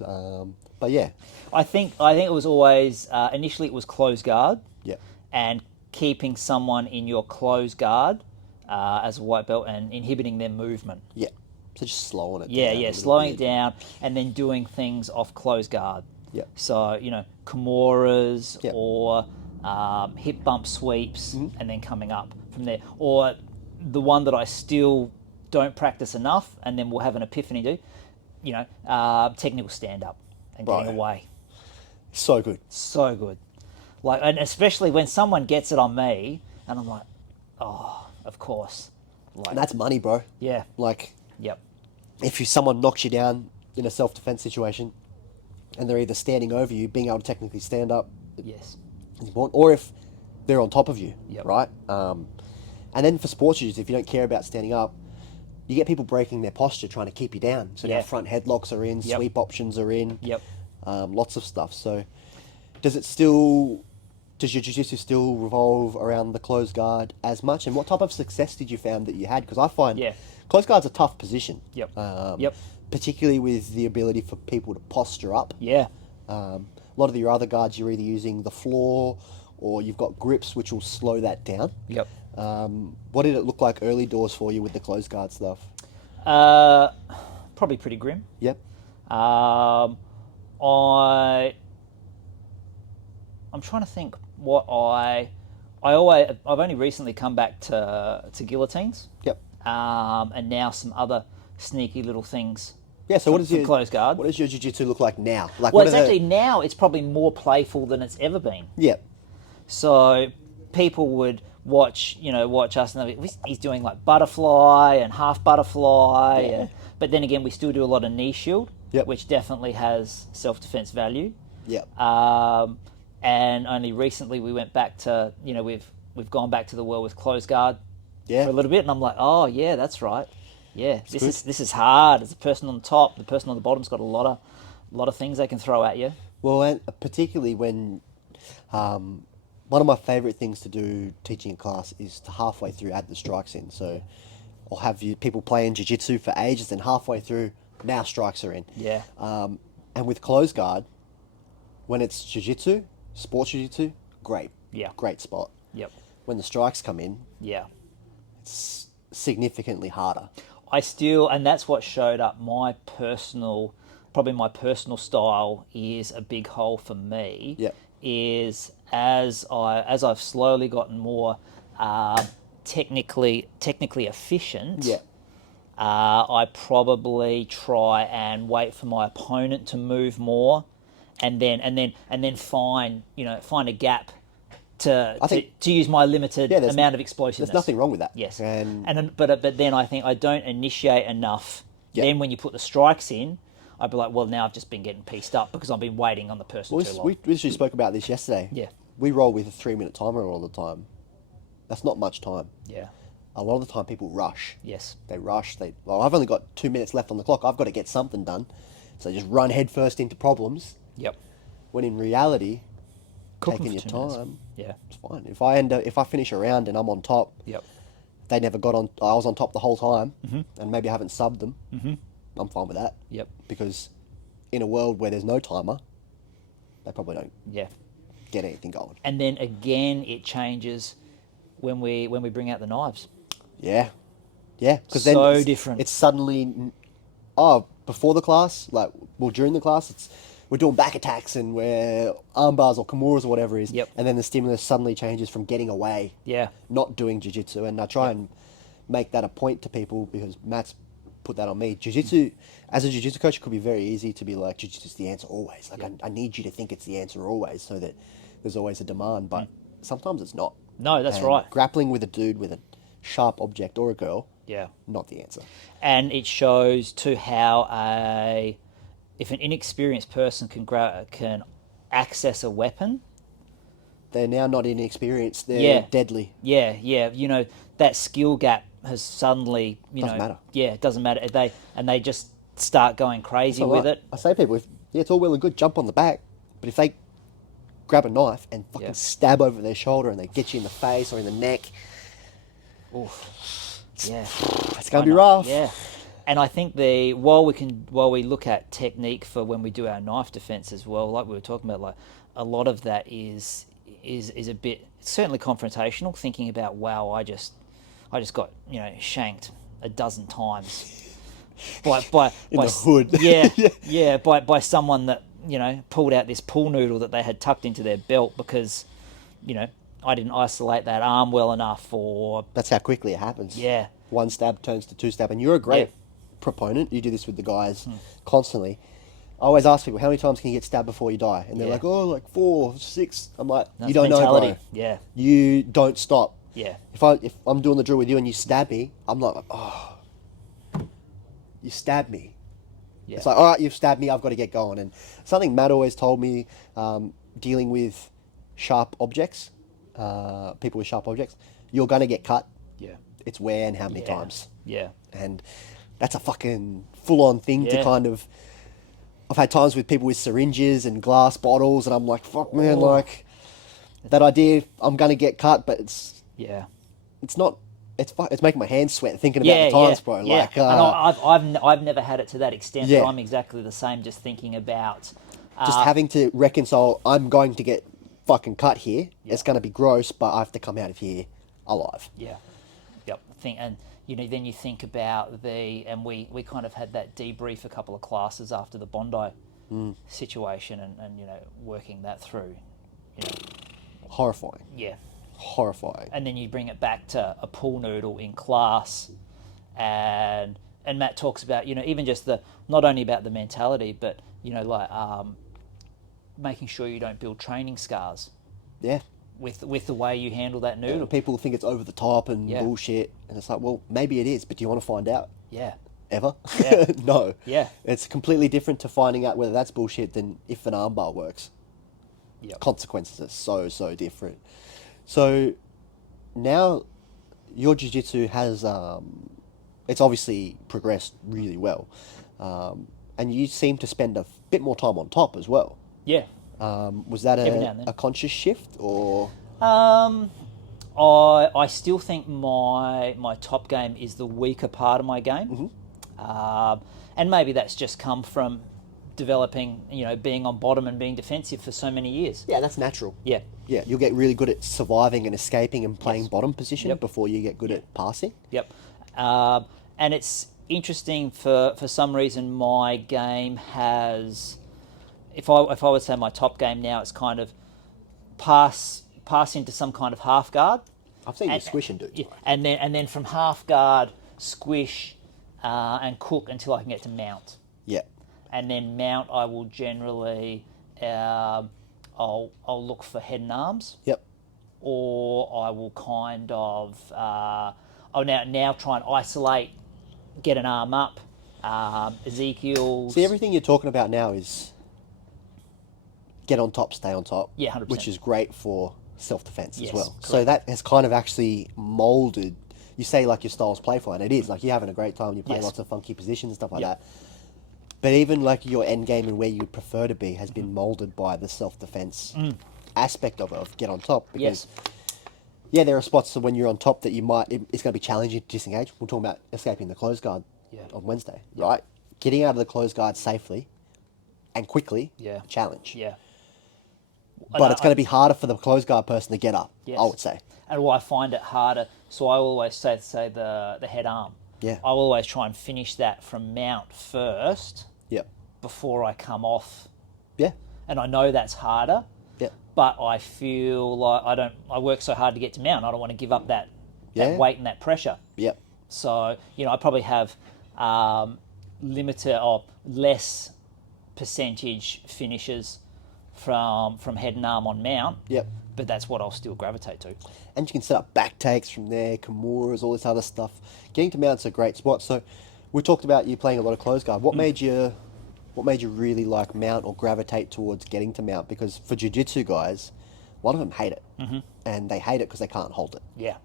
But yeah, I think it was always initially it was closed guard. yeah, And keeping someone in your closed guard as a white belt and inhibiting their movement. yeah. So just slowing it Yeah, down. a yeah, little slowing bit. it down and then doing things off closed guard. Yeah. So, Kimuras Yep. or hip bump sweeps Mm-hmm. and then coming up from there. Or the one that I still don't practice enough and then we'll have an epiphany do, technical stand up and getting Right. away. So good. So good. And especially when someone gets it on me and I'm like, oh, of course. And that's money, bro. Yeah. Like, Yep. if someone knocks you down in a self-defense situation and they're either standing over you, being able to technically stand up Yes. is important, or if they're on top of you, Yep. right? And then for sports jiu-jitsu, if you don't care about standing up, you get people breaking their posture trying to keep you down. So now Yeah. front headlocks are in, Yep. sweep options are in, Yep. lots of stuff. So does your jiu-jitsu still revolve around the closed guard as much? And what type of success did you found that you had? Because I find Yeah. closed guard's a tough position. Yep. Yep. Particularly with the ability for people to posture up. Yeah. A lot of your other guards, you're either using the floor or you've got grips which will slow that down. Yep. What did it look like early doors for you with the closed guard stuff? Probably pretty grim. Yep. I'm trying to think what I've only recently come back to guillotines, Yep. and now some other sneaky little things. Yeah. So what for does your closed guard? What does your jiu-jitsu look like now? Like, Well, what it's are the- actually now it's probably more playful than it's ever been. Yeah. So people would watch us and they'd be, he's doing like butterfly and half butterfly, Yeah. but then again we still do a lot of knee shield, Yep. which definitely has self-defense value. Yep. And only recently we went back to we've gone back to the world with closed guard Yeah. for a little bit, and I'm like, oh yeah, that's right. Yeah, good. this is hard. As the person on the top, the person on the bottom's got a lot of things they can throw at you. Well, and particularly when one of my favourite things to do teaching a class is to halfway through add the strikes in. So I'll have people playing jiu-jitsu for ages, and halfway through, now strikes are in. Yeah. And with closed guard, when it's jiu-jitsu, sports jiu-jitsu, great. Yeah. Great spot. Yep. When the strikes come in, Yeah. it's significantly harder. And that's what showed up probably my personal style is a big hole for me. Yep. Is as I've slowly gotten more technically efficient. Yeah. I probably try and wait for my opponent to move more, and then find a gap to use my limited Yeah, there's- amount of explosiveness. There's nothing wrong with that. Yes, And but then I think I don't initiate enough. Yeah. Then when you put the strikes in, I'd be like, well, now I've just been getting pieced up because I've been waiting on the person too long. we literally spoke about this yesterday. Yeah. We roll with a 3-minute timer all the time. That's not much time. Yeah. A lot of the time people rush. Yes. They rush. I've only got 2 minutes left on the clock. I've got to get something done. So just run headfirst into problems. Yep. When in reality, Cook 'em taking for your 2 minutes. time, Yeah. it's fine. If I finish a round and I'm on top, Yep. they never got on. I was on top the whole time, and maybe I haven't subbed them. I'm fine with that. Yep. Because in a world where there's no timer, they probably don't Yeah. get anything going. And then again, it changes when we bring out the knives. Yeah. Yeah. Because So then different. It's suddenly, before the class, during the class, we're doing back attacks and we're arm bars or kimuras or whatever it is. Yep. And then the stimulus suddenly changes from getting away, Yeah. not doing jiu-jitsu. And I try and make that a point to people because Matt's put that on me. Jiu-jitsu, as a jiu-jitsu coach, it could be very easy to be like, jiu-jitsu's the answer always. Like, I need you to think it's the answer always so that there's always a demand. But sometimes it's not. No, that's And right. Grappling with a dude with a sharp object or a girl, Yeah. not the answer. And it shows to how if an inexperienced person can access a weapon. They're now not inexperienced. They're deadly. Yeah, that skill gap has suddenly, Doesn't matter. Yeah, it doesn't matter. They just start going crazy with it. I say to people, it's all well and good, jump on the back, but if they grab a knife and fucking stab over their shoulder and they get you in the face or in the neck, Oof. Yeah, it's going to be rough. Yeah, and I think while we look at technique for when we do our knife defense as well, like we were talking about, like a lot of that is a bit certainly confrontational. Thinking about, wow, I just got shanked a dozen times by In the hood. yeah, by someone that pulled out this pool noodle that they had tucked into their belt because I didn't isolate that arm well enough, or That's how quickly it happens. Yeah. One stab turns to two stab, and you're a great proponent. You do this with the guys constantly. I always ask people, how many times can you get stabbed before you die? And they're like, like 4, 6. I'm like, That's you don't mentality. know, bro. Yeah. You don't stop. Yeah. If I'm doing the drill with you and you stab me, I'm like, oh, you stabbed me. Yeah. It's like, all right, you've stabbed me, I've got to get going. And something Matt always told me, dealing with sharp objects, people with sharp objects, you're going to get cut. Yeah. It's where and how many Yeah. times. Yeah. And that's a fucking full-on thing to kind of... I've had times with people with syringes and glass bottles, and I'm like, fuck, man, like... That idea, I'm going to get cut, but it's not... It's making my hands sweat thinking about the times, bro. Yeah. Like, and I've never had it to that extent, Yeah. but I'm exactly the same, just thinking about... just having to reconcile, I'm going to get fucking cut here. It's going to be gross, but I have to come out of here alive. Yeah. Yep. And then you think about and we kind of had that debrief a couple of classes after the Bondi situation and working that through. Horrifying. Yeah. Horrifying. And then you bring it back to a pool noodle in class, and Matt talks about even just not only about the mentality, but making sure you don't build training scars. Yeah. With the way you handle that noodle. People think it's over the top and bullshit, and it's like, well, maybe it is, but do you want to find out? Yeah. Ever? Yeah. No. Yeah. It's completely different to finding out whether that's bullshit than if an armbar works. Yep. Consequences are so different. So now your jiu-jitsu has it's obviously progressed really well, and you seem to spend a bit more time on top as well. Yeah. Was that a conscious shift, or? I still think my top game is the weaker part of my game, and maybe that's just come from developing, being on bottom and being defensive for so many years. Yeah, that's natural. Yeah. Yeah, you'll get really good at surviving and escaping and playing bottom position before you get good at passing. Yep. And it's interesting for some reason my game has, if I would say my top game now, it's kind of pass into some kind of half guard. I've seen you squish and do. Yeah, and then from half guard, squish, and cook until I can get to mount. Yeah. And then mount, I will generally, I'll look for head and arms. Yep. Or I will kind of, I'll now try and isolate, get an arm up, Ezekiel's. See, everything you're talking about now is get on top, stay on top. Yeah, 100%. Which is great for self-defense as well. Correct. So that has kind of actually molded. You say like your style's playful, and it is. Like you're having a great time, you play lots of funky positions and stuff like that. But even like your end game and where you prefer to be has been molded by the self-defense aspect of get on top. Because there are spots when you're on top that it's going to be challenging to disengage. We're talking about escaping the closed guard on Wednesday, right? Getting out of the closed guard safely and quickly, challenge. Yeah. But it's going to be harder for the closed guard person to get up, I would say. and I find it harder. So I always say the head arm. Yeah. I always try and finish that from mount first Yep. before I come off. Yeah. And I know that's harder, Yep. but I feel like I work so hard to get to mount. I don't want to give up that Yeah. weight and that pressure. Yep. So, I probably have limited or less percentage finishes from head and arm on mount. Yep. But that's what I'll still gravitate to. And you can set up back takes from there, Kimuras, all this other stuff. Getting to mount's a great spot. So we talked about you playing a lot of close guard. What made you really like mount or gravitate towards getting to mount? Because for jiu-jitsu guys, a lot of them hate it. And they hate it because they can't hold it. Yeah.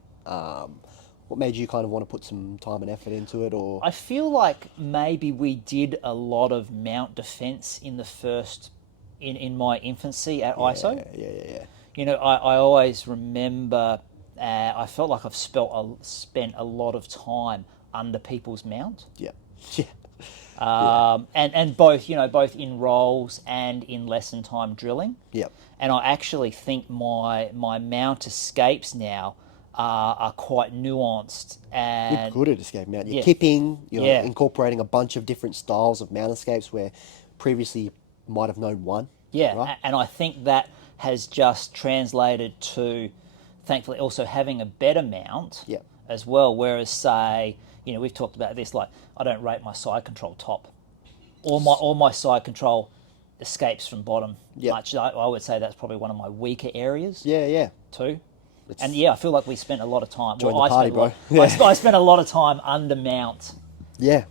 What made you kind of want to put some time and effort into it? Or I feel like maybe we did a lot of mount defense in the first, in my infancy at ISO. Yeah. I always remember, I felt like I've spent a lot of time under people's mount. Yeah. And both, both in roles and in lesson time drilling. Yep. And I actually think my mount escapes now are quite nuanced. And You're good at escape mount. You're kipping, you're Yeah. incorporating a bunch of different styles of mount escapes where previously you might have known one. Yeah, Right? and I think that has just translated to, thankfully, also having a better mount Yep. as well. Whereas, say, we've talked about this, like I don't rate my side control top, or my side control escapes from bottom Yep. much. I would say that's probably one of my weaker areas Yeah. too. And I feel like we spent a lot of time. Join the party, bro. I spent a lot of time under mount Yeah.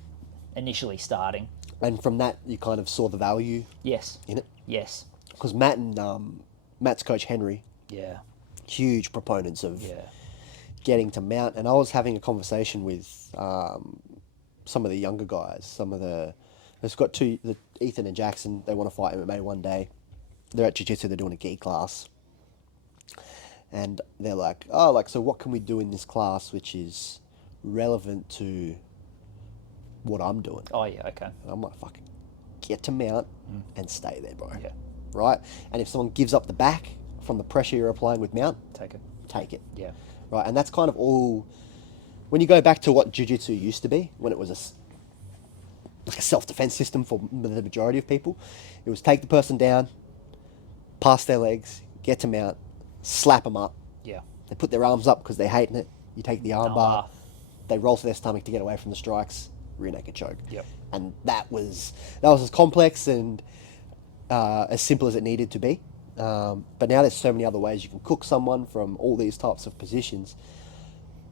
initially starting. And from that, you kind of saw the value Yes. in it. Yes. Because Matt's coach, Henry, Yeah. huge proponents of Yeah. getting to mount. And I was having a conversation with some of the younger guys. There's got Ethan and Jackson. They want to fight MMA one day. They're at jiu-jitsu. They're doing a gi class. And they're like, so what can we do in this class which is relevant to what I'm doing? Oh yeah. Okay. And I'm like, fucking get to mount and stay there, bro. Yeah. Right? And if someone gives up the back from the pressure you're applying with mount, Take it. take it. Yeah. Right? And that's kind of all... When you go back to what jiu-jitsu used to be, when it was like a self-defense system for the majority of people, it was take the person down, pass their legs, get to mount, slap them up. Yeah. They put their arms up because they're hating it. You take the arm bar, Ah. they roll to their stomach to get away from the strikes, rear naked choke. Yep. And that was as complex and as simple as it needed to be. But now there's so many other ways you can cook someone from all these types of positions.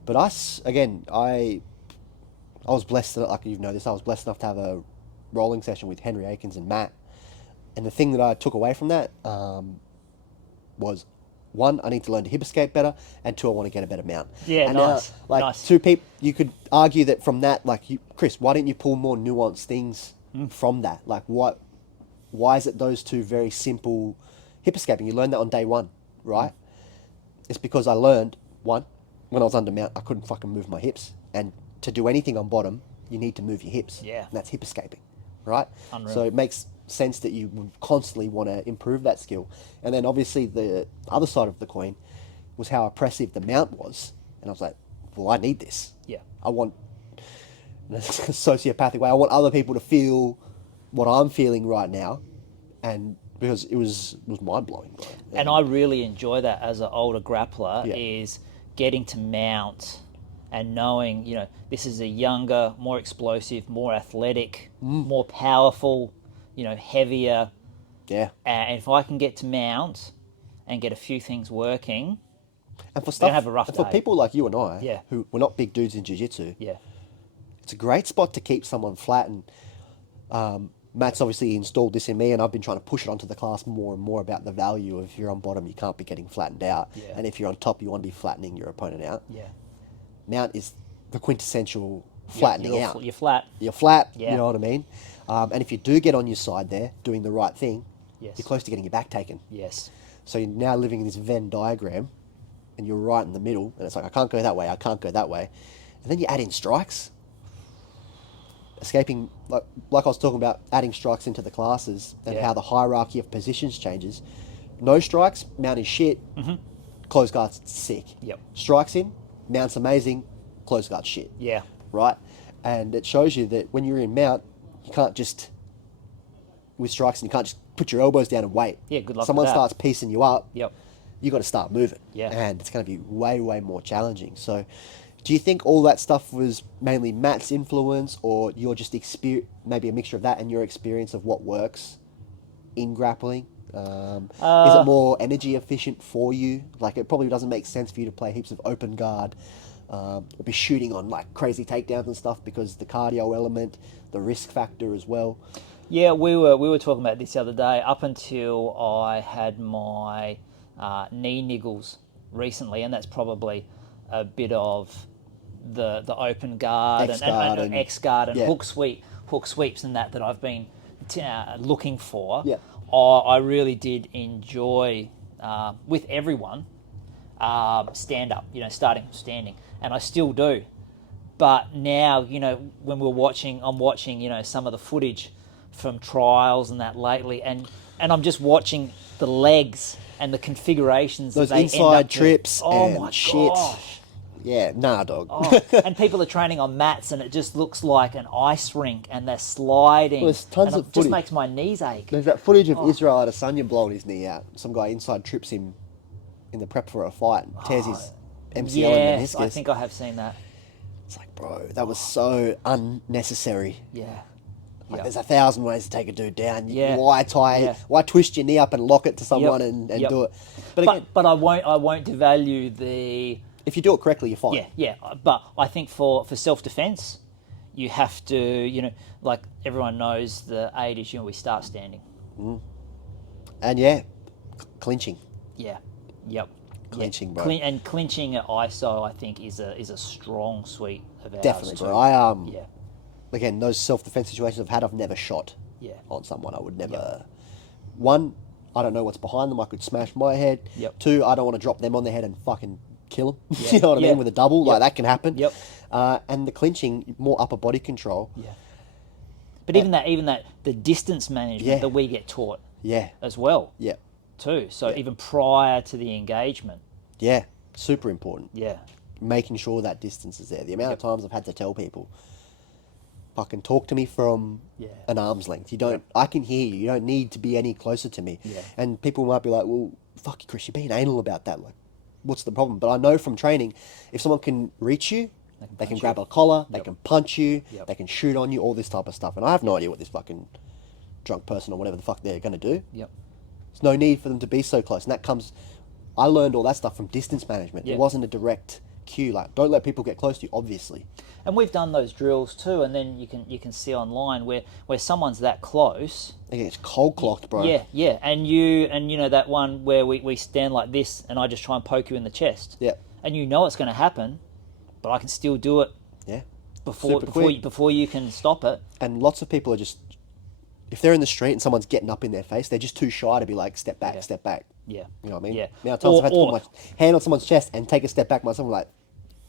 But I was blessed, like you've noticed, I was blessed enough to have a rolling session with Henry Akins and Matt. And the thing that I took away from that was, one, I need to learn to hip escape better, and two, I want to get a better mount. Yeah, and nice. Nice. Two people, you could argue that from that, like, Chris, why didn't you pull more nuanced things from that? Like, why is it those two very simple hip escaping? You learned that on day one, right? It's because I learned, one, when I was under mount, I couldn't fucking move my hips. And to do anything on bottom, you need to move your hips. Yeah. And that's hip escaping, right? Unreal. So it makes sense that you would constantly want to improve that skill. And then obviously the other side of the coin was how oppressive the mount was. And I was like, well, I need this. Yeah. I want, in a sociopathic way, I want other people to feel what I'm feeling right now. And because it was mind-blowing, bro. And I really enjoy that as an older grappler, Yeah. is getting to mount and knowing, this is a younger, more explosive, more athletic, more powerful, heavier. Yeah. And if I can get to mount and get a few things working, And for gonna stuff, have a rough and for day. people like you and I, Yeah. who we're not big dudes in jiu-jitsu, yeah, it's a great spot to keep someone flat. And Matt's obviously installed this in me, and I've been trying to push it onto the class more and more about the value of, if you're on bottom, you can't be getting flattened out. Yeah. And if you're on top, you want to be flattening your opponent out. yeah. Mount is the quintessential flattening you're, out. You're flat. You're flat, Yeah. you know what I mean? And if you do get on your side there, doing the right thing, Yes. you're close to getting your back taken. Yes. So you're now living in this Venn diagram, and you're right in the middle, and it's like, I can't go that way, I can't go that way. And then you add in strikes. Escaping, like I was talking about, adding strikes into the classes and Yeah. how the hierarchy of positions changes. No strikes, mount is shit. close guard's sick. Yep. Strikes in, mount's amazing, close guard's shit. Yeah. Right? And it shows you that when you're in mount, you can't just, with strikes, and you can't just put your elbows down and wait. Yeah, good luck Someone with that. starts piecing you up, Yep. you got to start moving. Yeah. And it's going to be way, way more challenging. So do you think all that stuff was mainly Matt's influence, or you're just maybe a mixture of that and your experience of what works in grappling? Is it more energy efficient for you? Like, it probably doesn't make sense for you to play heaps of open guard, or be shooting on like crazy takedowns and stuff, because the cardio element, the risk factor as well. Yeah, we were talking about this the other day. Up until I had my knee niggles recently, and that's probably a bit of the open guard and X guard and yeah. hook sweeps and that I've been looking for. Yeah. I really did enjoy with everyone stand up, starting standing, and I still do. But now, when I'm watching, some of the footage from trials and that lately, and I'm just watching the legs and the configurations Those that they inside end up trips with. Oh and my shit. gosh. Yeah, nah, dog. Oh, and people are training on mats, and it just looks like an ice rink, and they're sliding. Well, there's tons and of it just footage. makes my knees ache. There's that footage of Israel Adesanya blowing his knee out. Some guy inside trips him in the prep for a fight and tears his MCL and Yes, meniscus. I think I have seen that. It's like, bro, that was so unnecessary. Yeah. Like, Yep. there's 1,000 ways to take a dude down. Yeah. Why Why twist your knee up and lock it to someone and Yep. do it? But again, But I won't devalue the. if you do it correctly, you're fine. Yeah. But I think for self-defense, you have to, like everyone knows the age is, we start standing. And clinching. Yeah. Yep. Clinching, bro. And clinching at ISO, I think, is a strong suite of ours. Definitely, too. bro. Yeah. Again, those self-defense situations I've had, I've never shot Yeah. on someone. I would never. One, I don't know what's behind them. I could smash my head. Yep. Two, I don't want to drop them on their head and fucking kill them. Yeah. You know what I Yeah. mean? With a double, Yep. like that can happen. Yep. And the clinching, more upper body control. Yeah. But even that, the distance management Yeah. that we get taught Yeah. as well, Yeah. too. So even prior to the engagement, Yeah. Super important. yeah, Making sure that distance is there. The amount of times I've had to tell people, fucking talk to me from an arm's length. You don't. I can hear you. You don't need to be any closer to me. Yeah. And people might be like, "Well, fuck you, Chris. You're being anal about that. Like, what's the problem?" But I know from training, if someone can reach you, they can grab a collar, they can punch you, Yep. they can shoot on you, all this type of stuff. And I have no idea what this fucking drunk person or whatever the fuck they're going to do. Yep. There's no need for them to be so close. And that comes. I learned all that stuff from distance management. Yeah. It wasn't a direct cue. Like, don't let people get close to you. Obviously. And we've done those drills too, and then you can see online where someone's that close. It gets cold clocked, bro. Yeah, and you know that one where we stand like this, and I just try and poke you in the chest. Yeah. And you know it's going to happen, but I can still do it Yeah. before Super quick. before you can stop it. And lots of people are just, if they're in the street and someone's getting up in their face, they're just too shy to be like, step back, Yeah. step back. Yeah. You know what I mean? Yeah. The amount of times I've had to Or- put my hand on someone's chest and take a step back, myself, I'm like,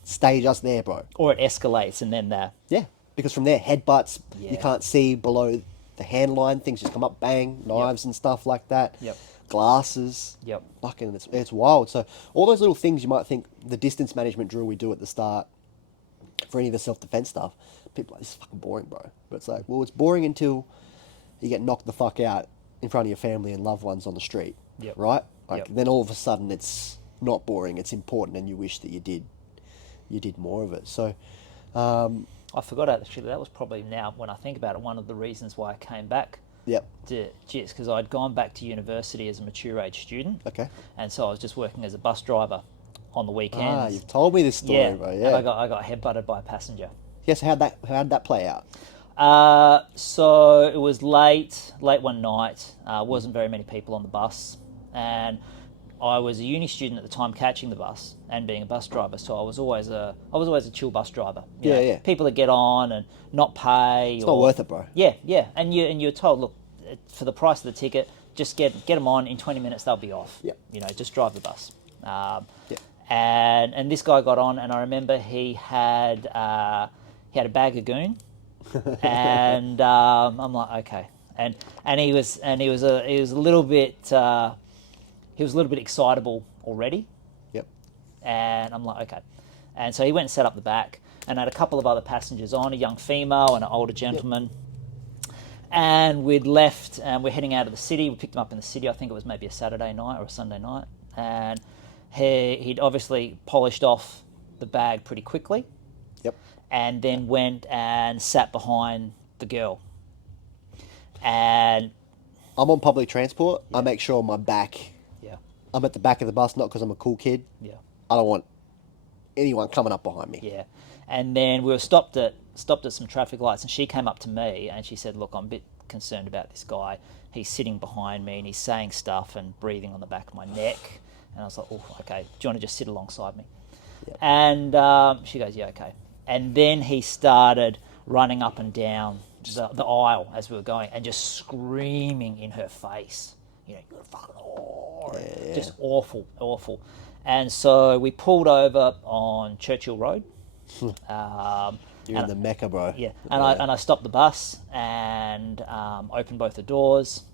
stay just there, bro. Or it escalates, and then Yeah. Because from there, headbutts, Yeah. you can't see below the hand line, things just come up, bang, knives and stuff like that. Yep. Glasses. Yep. Fucking, it's wild. So all those little things you might think, the distance management drill we do at the start, for any of the self-defense stuff, people are like, this is fucking boring, bro. But it's like, well, it's boring until you get knocked the fuck out in front of your family and loved ones on the street. Yep. Right? Like, Yep. then all of a sudden it's not boring, it's important, and you wish that you did more of it. So, I forgot actually that was probably, now when I think about it, one of the reasons why I came back yep. to JITS, because I'd gone back to university as a mature age student. Okay. And so I was just working as a bus driver on the weekends. Ah, you've told me this story, bro. Yeah. And I got headbutted by a passenger. Yes, how'd that play out? So it was late one night. Wasn't very many people on the bus, and I was a uni student at the time, catching the bus and being a bus driver. So I was always a chill bus driver. You know, Yeah. People that get on and not pay. It's not worth it, bro. Yeah. And you're told, look, for the price of the ticket, just get them on. In 20 minutes they'll be off. Yep. You know, just drive the bus. Yep. And this guy got on, and I remember he had a bag of goon, and I'm like, okay, and he was a little bit excitable already. Yep. And I'm like, okay. And so he went and set up the back and had a couple of other passengers on, a young female and an older gentleman. And we'd left and we're heading out of the city. We picked him up in the city. I think it was maybe a Saturday night or a Sunday night. And he'd obviously polished off the bag pretty quickly. Yep. And then went and sat behind the girl. And I'm on public transport. I make sure my back. yeah, I'm at the back of the bus, not because I'm a cool kid. yeah, I don't want anyone coming up behind me. yeah. And then we were stopped at some traffic lights, and she came up to me and she said, "Look, I'm a bit concerned about this guy. He's sitting behind me and he's saying stuff and breathing on the back of my neck." And I was like, "Oh, okay. Do you want to just sit alongside me?" Yep. And she goes, "Yeah, okay." And then he started running up and down the aisle as we were going and just screaming in her face. You know, you're a fucking whore. Yeah. Just awful. And so we pulled over on Churchill Road. You're in the Mecca, bro. Yeah, and I stopped the bus and opened both the doors,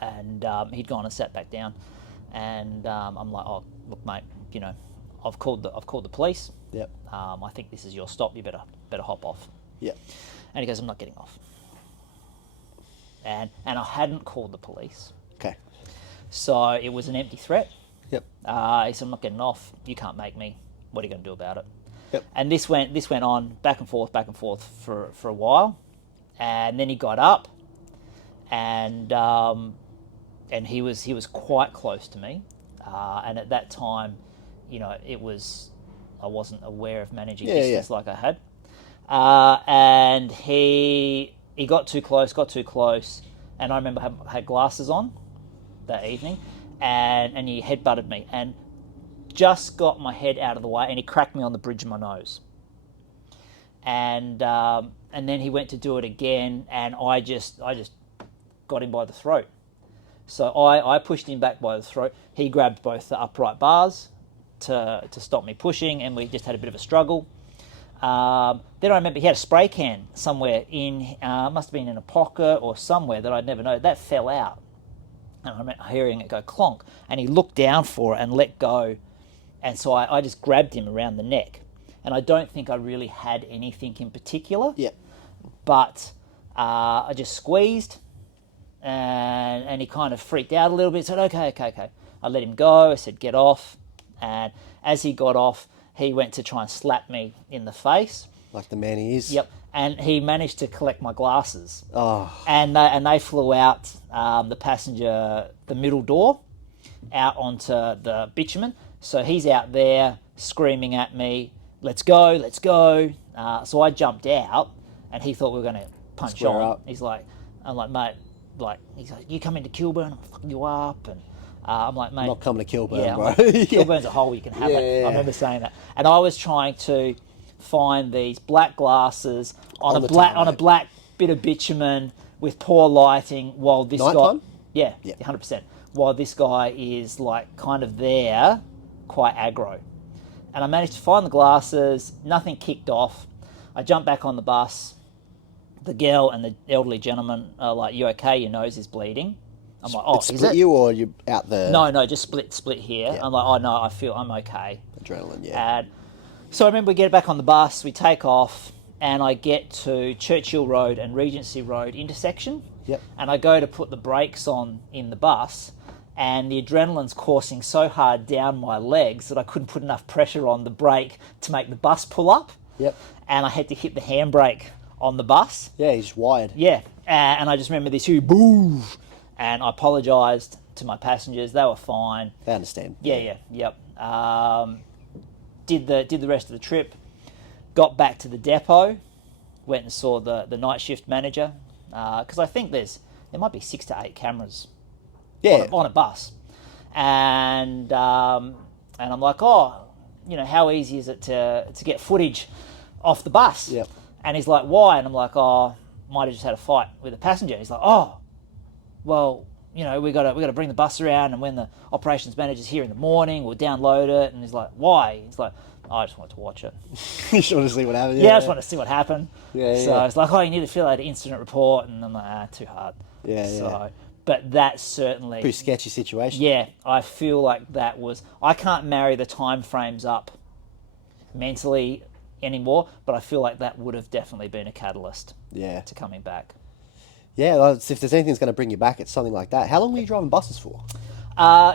and he'd gone and sat back down, and I'm like, "Oh, look, mate, you know, I've called the police. Yep. I think this is your stop. You better hop off." Yep. And he goes, "I'm not getting off." And I hadn't called the police, Okay. so it was an empty threat. Yep. He said, "I'm not getting off. You can't make me. What are you going to do about it?" Yep. And this went on back and forth for a while, and then he got up, and he was quite close to me, and at that time, you know, I wasn't aware of managing distance like I had, and he got too close, and I remember I had glasses on that evening, and he headbutted me and just got my head out of the way, and he cracked me on the bridge of my nose. And then he went to do it again, and I just got him by the throat. So I pushed him back by the throat. He grabbed both the upright bars to stop me pushing, and we just had a bit of a struggle. Then I remember he had a spray can somewhere must have been in a pocket or somewhere that I'd never known. That fell out, and I remember hearing it go clonk, and he looked down for it and let go. And so I just grabbed him around the neck. And I don't think I really had anything in particular. Yeah. But I just squeezed, and he kind of freaked out a little bit. Said, okay. I let him go. I said, "Get off." And as he got off, he went to try and slap me in the face. Like the man he is. Yep. And he managed to collect my glasses. Oh. And they flew out the middle door, out onto the bitumen. So he's out there screaming at me, let's go. So I jumped out, and he thought we were going to punch Square on. up. I'm like, mate, he's like, you come into Kilburn, I'm fucking you up. And I'm like, mate. I'm not coming to Kilburn, yeah, bro. I'm like, Kilburn's a hole, you can have it. Yeah. I remember saying that. And I was trying to find these black glasses on a black bit of bitumen with poor lighting while this Nighttime? guy... Yeah, 100%. While this guy is like kind of there, quite aggro. And I managed to find the glasses, nothing kicked off. I jumped back on the bus. The girl and the elderly gentleman are like, "You okay? Your nose is bleeding." I'm like, "Oh, It is split it?" you, or you out there? No, just split here. Yeah. I'm like, "Oh no, I'm okay." Adrenaline, yeah. And so I remember we get back on the bus, we take off, and I get to Churchill Road and Regency Road intersection. Yep. And I go to put the brakes on in the bus, and the adrenaline's coursing so hard down my legs that I couldn't put enough pressure on the brake to make the bus pull up. Yep. And I had to hit the handbrake on the bus. Yeah, he's wired. Yeah. And I just remember this huge boo, and I apologised to my passengers. They were fine. They understand. Yep. Did the rest of the trip. Got back to the depot. Went and saw the night shift manager, because I think there might be 6 to 8 cameras. Yeah. On a bus, and I'm like, "Oh, you know, how easy is it to get footage off the bus?" Yep. And he's like, "Why?" And I'm like, "Oh, might have just had a fight with a passenger." He's like, "Oh, well, you know, we got to bring the bus around, and when the operations manager's here in the morning, we'll download it." And he's like, "Why?" He's like, "I just wanted to watch it." You just want to see what happened. Yeah, I just wanted to see what happened. Yeah, so yeah. it's like, "Oh, you need to fill out an incident report," and I'm like, "Too hard." Yeah, So But that's certainly Pretty sketchy situation. Yeah, I feel like that was. I can't marry the time frames up mentally anymore, but I feel like that would have definitely been a catalyst Yeah. to coming back. Yeah, well, if there's anything that's going to bring you back, it's something like that. How long were you driving buses for?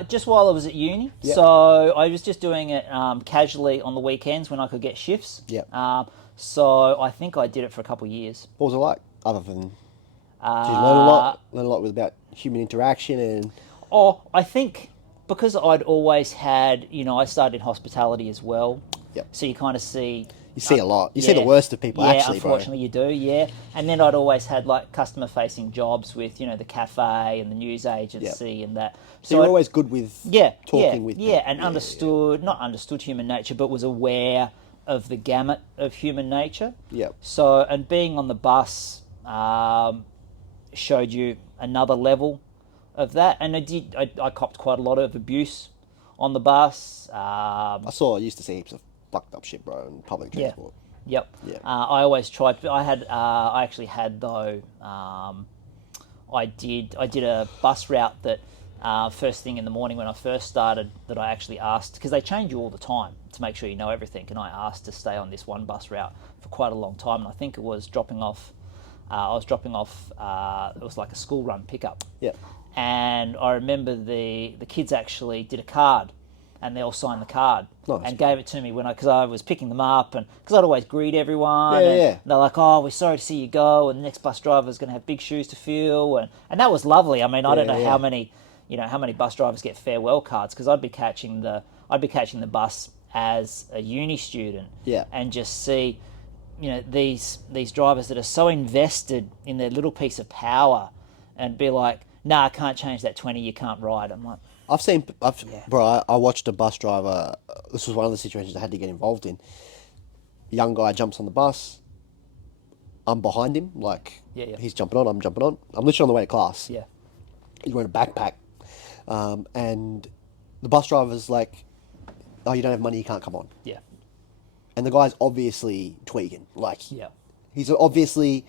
Just while I was at uni, Yep. so I was just doing it casually on the weekends when I could get shifts. Yep. So I think I did it for a couple of years. What was it like? Other than, did you learn a lot? Learn a lot about human interaction and... Oh, I think because I'd always had, I started in hospitality as well. Yep. So you kind of see... You see a lot. You see the worst of people, actually, bro. Yeah, unfortunately you do, yeah. And then I'd always had, like, customer-facing jobs with, the cafe and the news agency and that. So you're always good with talking with people. and not understood human nature, but was aware of the gamut of human nature. Yep. So, and being on the bus showed you another level of that. And I copped quite a lot of abuse on the bus. I used to see heaps of fucked up shit, bro, in public transport. Yep. Yeah. I always tried. I actually had though. I did a bus route that first thing in the morning when I first started that I actually asked, because they change you all the time to make sure you know everything, and I asked to stay on this one bus route for quite a long time, and I think it was dropping off. It was like a school run pickup. Yeah. And I remember the kids actually did a card, and they all signed the card and gave it to me because I was picking them up, and because I'd always greet everyone. And they're like, "Oh, we're sorry to see you go, and the next bus driver is going to have big shoes to fill," and that was lovely. I mean, I don't know how many bus drivers get farewell cards, because I'd be catching the bus as a uni student, and just see, these drivers that are so invested in their little piece of power, and be like, "Nah, I can't change that 20. You can't ride." I'm like. Bro, I watched a bus driver. This was one of the situations I had to get involved in. A young guy jumps on the bus. I'm behind him, he's jumping on, I'm jumping on. I'm literally on the way to class. Yeah. He's wearing a backpack. And the bus driver's like, "Oh, you don't have money, you can't come on." Yeah. And the guy's obviously tweaking. Yeah. He's obviously...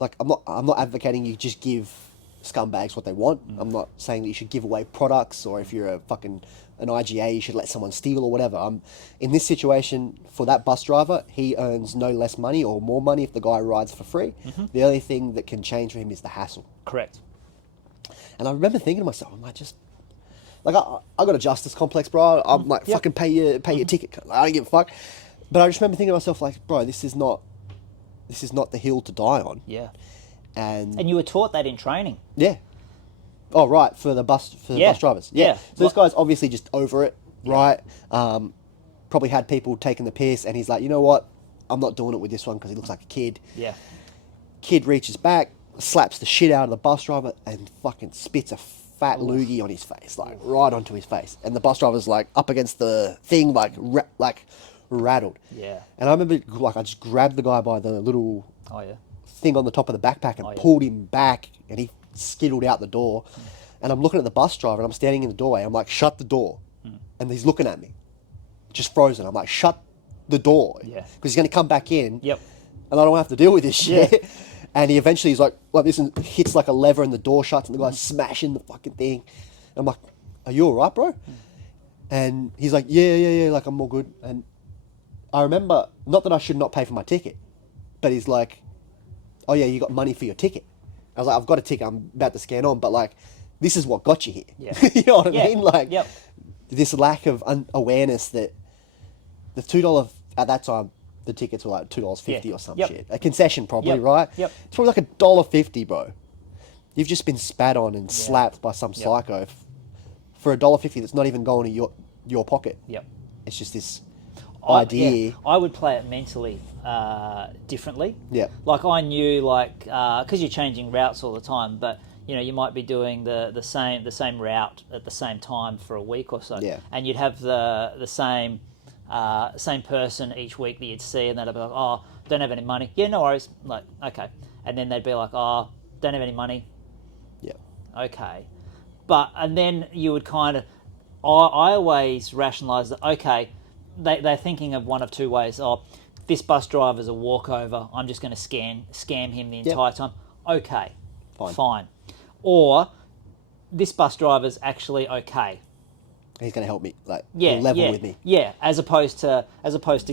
I'm not advocating you just give scumbags what they want. I'm not saying that you should give away products, or if you're an IGA, you should let someone steal or whatever. In this situation, for that bus driver, he earns no less money or more money if the guy rides for free. Mm-hmm. The only thing that can change for him is the hassle. Correct. And I remember thinking to myself, I got a justice complex, bro. I'm like, fucking pay your ticket. I don't give a fuck. But I just remember thinking to myself, bro, this is not the hill to die on. Yeah. And you were taught that in training. Yeah. Oh, right, for the bus drivers. Yeah. So this guy's obviously just over it, right? Probably had people taking the piss, and he's like, "You know what? I'm not doing it with this one because he looks like a kid." Yeah. Kid reaches back, slaps the shit out of the bus driver, and fucking spits a fat loogie on his face, right onto his face. And the bus driver's up against the thing, rattled. Yeah. And I remember, I just grabbed the guy by the little thing on the top of the backpack and pulled him back, and he skittled out the door. And I'm looking at the bus driver, and I'm standing in the doorway. I'm like, "Shut the door." And he's looking at me, just frozen. I'm like, "Shut the door." Yeah. Because he's going to come back in. Yep. And I don't have to deal with this shit. And he eventually is like this, and hits a lever, and the door shuts, and the guy's smashing the fucking thing. And I'm like, "Are you all right, bro?" And he's like, yeah, I'm all good. And I remember, not that I should not pay for my ticket, but he's like, "Oh yeah, you got money for your ticket." I was like, "I've got a ticket, I'm about to scan on, but this is what got you here." Yeah. You know what I mean? This lack of awareness that the $2, at that time, the tickets were $2.50 or some shit. A concession probably, right? Yep. It's probably $1.50, bro. You've just been spat on and slapped by some psycho for $1.50 that's not even going to your pocket. Yep. It's just this idea. Yeah, I would play it mentally differently. Yeah. I knew, because you're changing routes all the time, but you might be doing the same route at the same time for a week or so. Yeah. And you'd have the same person each week that you'd see, and they'd be like, "Oh, don't have any money." "Yeah, no worries." Okay. And then they'd be like, "Oh, don't have any money." Yeah. Okay. And then you would kind of, I always rationalise that, okay, they're thinking of one of two ways. "Oh, this bus driver's a walkover. I'm just going to scam him the entire time." Okay, fine. or this bus driver's actually okay. He's going to help me, like Yeah, he'll level yeah, with me. yeah. As opposed to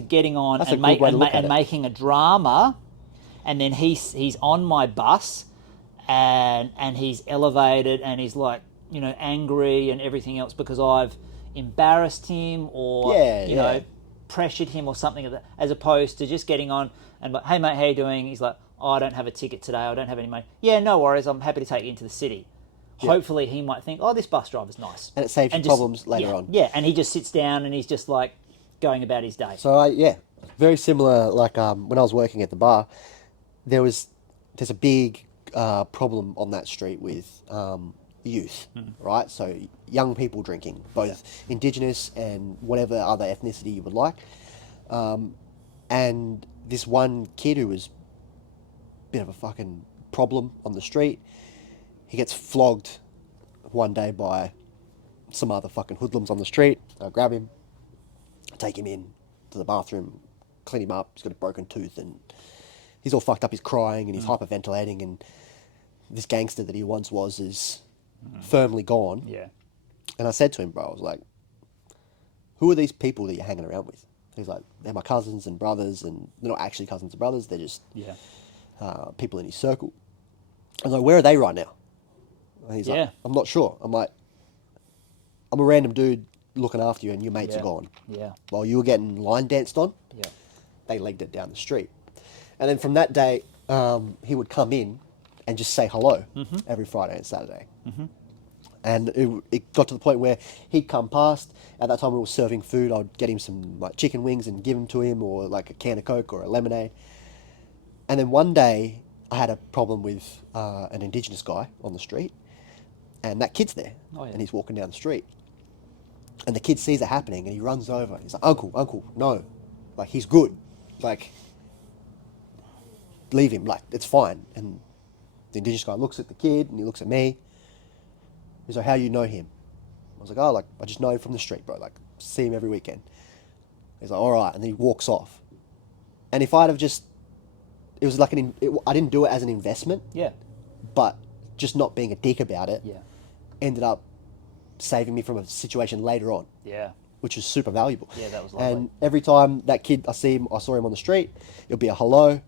getting on That's a and, good way to look at it. making a drama, and then he's on my bus, and he's elevated and he's like, you know, angry and everything else because I've embarrassed him or you know, pressured him or something like that, as opposed to just getting on and like, hey mate, how you doing? He's like, oh, I don't have a ticket today, I don't have any money. Yeah, no worries, I'm happy to take you into the city. Hopefully he might think, oh, this bus driver's nice. And it saves you problems later on. Yeah, and he just sits down and he's just like going about his day. So very similar. Like when I was working at the bar, there's a big problem on that street with youth, right? So young people drinking, both Indigenous and whatever other ethnicity you would like. And this one kid who was a bit of a fucking problem on the street, he gets flogged one day by some other fucking hoodlums on the street. I grab him, take him in to the bathroom, clean him up. He's got a broken tooth and he's all fucked up. He's crying and he's hyperventilating, and this gangster that he once was is firmly gone. Yeah. And I said to him, bro, I was like, who are these people that you're hanging around with? He's like, they're my cousins and brothers, and they're not actually cousins and brothers. They're just people in his circle. I was like, where are they right now? And he's like, I'm not sure. I'm like, I'm a random dude looking after you and your mates are gone. Yeah. While you were getting line danced on, they legged it down the street. And then from that day, he would come in and just say hello every Friday and Saturday. And it got to the point where he'd come past. At that time we were serving food. I'd get him some like chicken wings and give them to him, or like a can of Coke or a lemonade. And then one day I had a problem with an Indigenous guy on the street. And that kid's there, and he's walking down the street. And the kid sees it happening, and he runs over. He's like, Uncle, no. Like, he's good. Like, leave him. Like, it's fine. And the Indigenous guy looks at the kid, and he looks at me. He's like, how you know him? I was like, oh, like, I just know him from the street, bro. Like, see him every weekend. He's like, all right. And then he walks off. And if I'd have just... It was like I didn't do it as an investment. Yeah. But just not being a dick about it. Yeah. Ended up saving me from a situation later on. Yeah. Which was super valuable. Yeah, that was lovely. And every time that kid, I saw him on the street, it'll be a hello.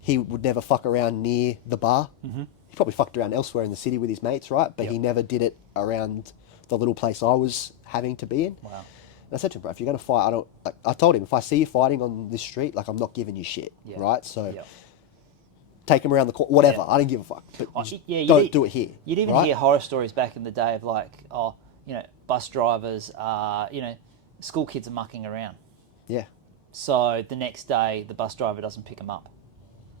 He would never fuck around near the bar. He probably fucked around elsewhere in the city with his mates, right? But he never did it around the little place I was having to be in. Wow. And I said to him, bro, if you're going to fight, I told him, if I see you fighting on this street, like, I'm not giving you shit, right? So... take him around the corner, whatever. I didn't give a fuck. But don't do it here. You'd even hear horror stories back in the day of like, oh, you know, bus drivers are, you know, school kids are mucking around. Yeah. So the next day, the bus driver doesn't pick them up.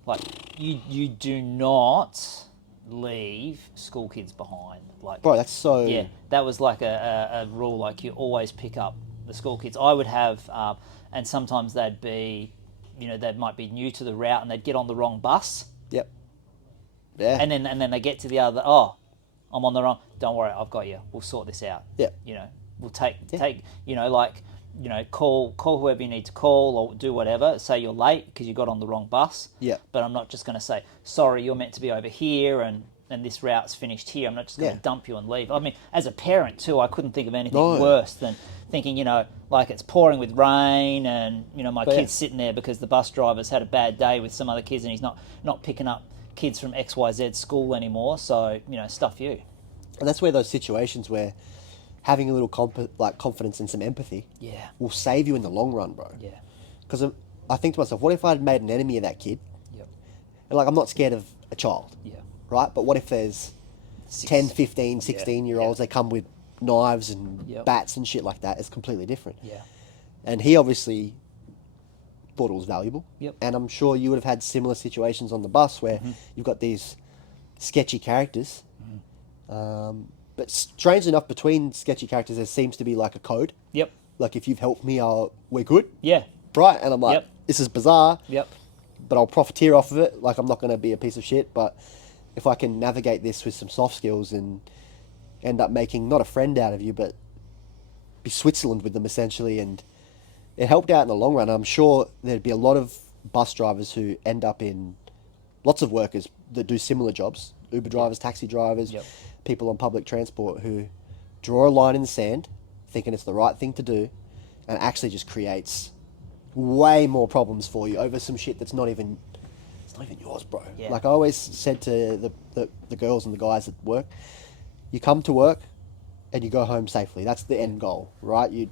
Like, you do not leave school kids behind. Like, bro, that's so... Yeah, that was like a rule. Like, you always pick up the school kids. I would have, and sometimes they'd be, you know, they might be new to the route and they'd get on the wrong bus. Yep. Yeah. And then they get to the other. Oh, I'm on the wrong. Don't worry, I've got you. We'll sort this out. Yeah. You know, we'll take. You know, like, you know, call whoever you need to call or do whatever. Say you're late because you got on the wrong bus. Yeah. But I'm not just going to say sorry. You're meant to be over here and this route's finished here. I'm not just going to dump you and leave. I mean, as a parent too, I couldn't think of anything worse than thinking, you know, like it's pouring with rain and, you know, my kid's sitting there because the bus driver's had a bad day with some other kids and he's not picking up kids from XYZ school anymore. So, you know, stuff you. And that's where those situations where having a little confidence and some empathy will save you in the long run, bro. Yeah. Because I think to myself, what if I'd made an enemy of that kid? Yep. And like, I'm not scared of a child. Yeah. Right? But what if there's 10, 15, 16-year-olds, they come with knives and bats and shit like that? It's completely different. Yeah. And he obviously thought it was valuable. Yep. And I'm sure you would have had similar situations on the bus where you've got these sketchy characters. But strangely enough, between sketchy characters, there seems to be like a code. Yep. Like, if you've helped me, we're good. Yeah. Right? And I'm like, this is bizarre. Yep. But I'll profiteer off of it. Like, I'm not going to be a piece of shit, but if I can navigate this with some soft skills and end up making not a friend out of you, but be Switzerland with them essentially, and it helped out in the long run. I'm sure there'd be a lot of bus drivers who end up in lots of workers that do similar jobs Uber drivers, taxi drivers, Yep. people on public transport who draw a line in the sand, thinking it's the right thing to do, and actually just creates way more problems for you over some shit that's not even yours, bro. Yeah. Like I always said to the girls and the guys at work, you come to work and you go home safely. That's the end goal, right? You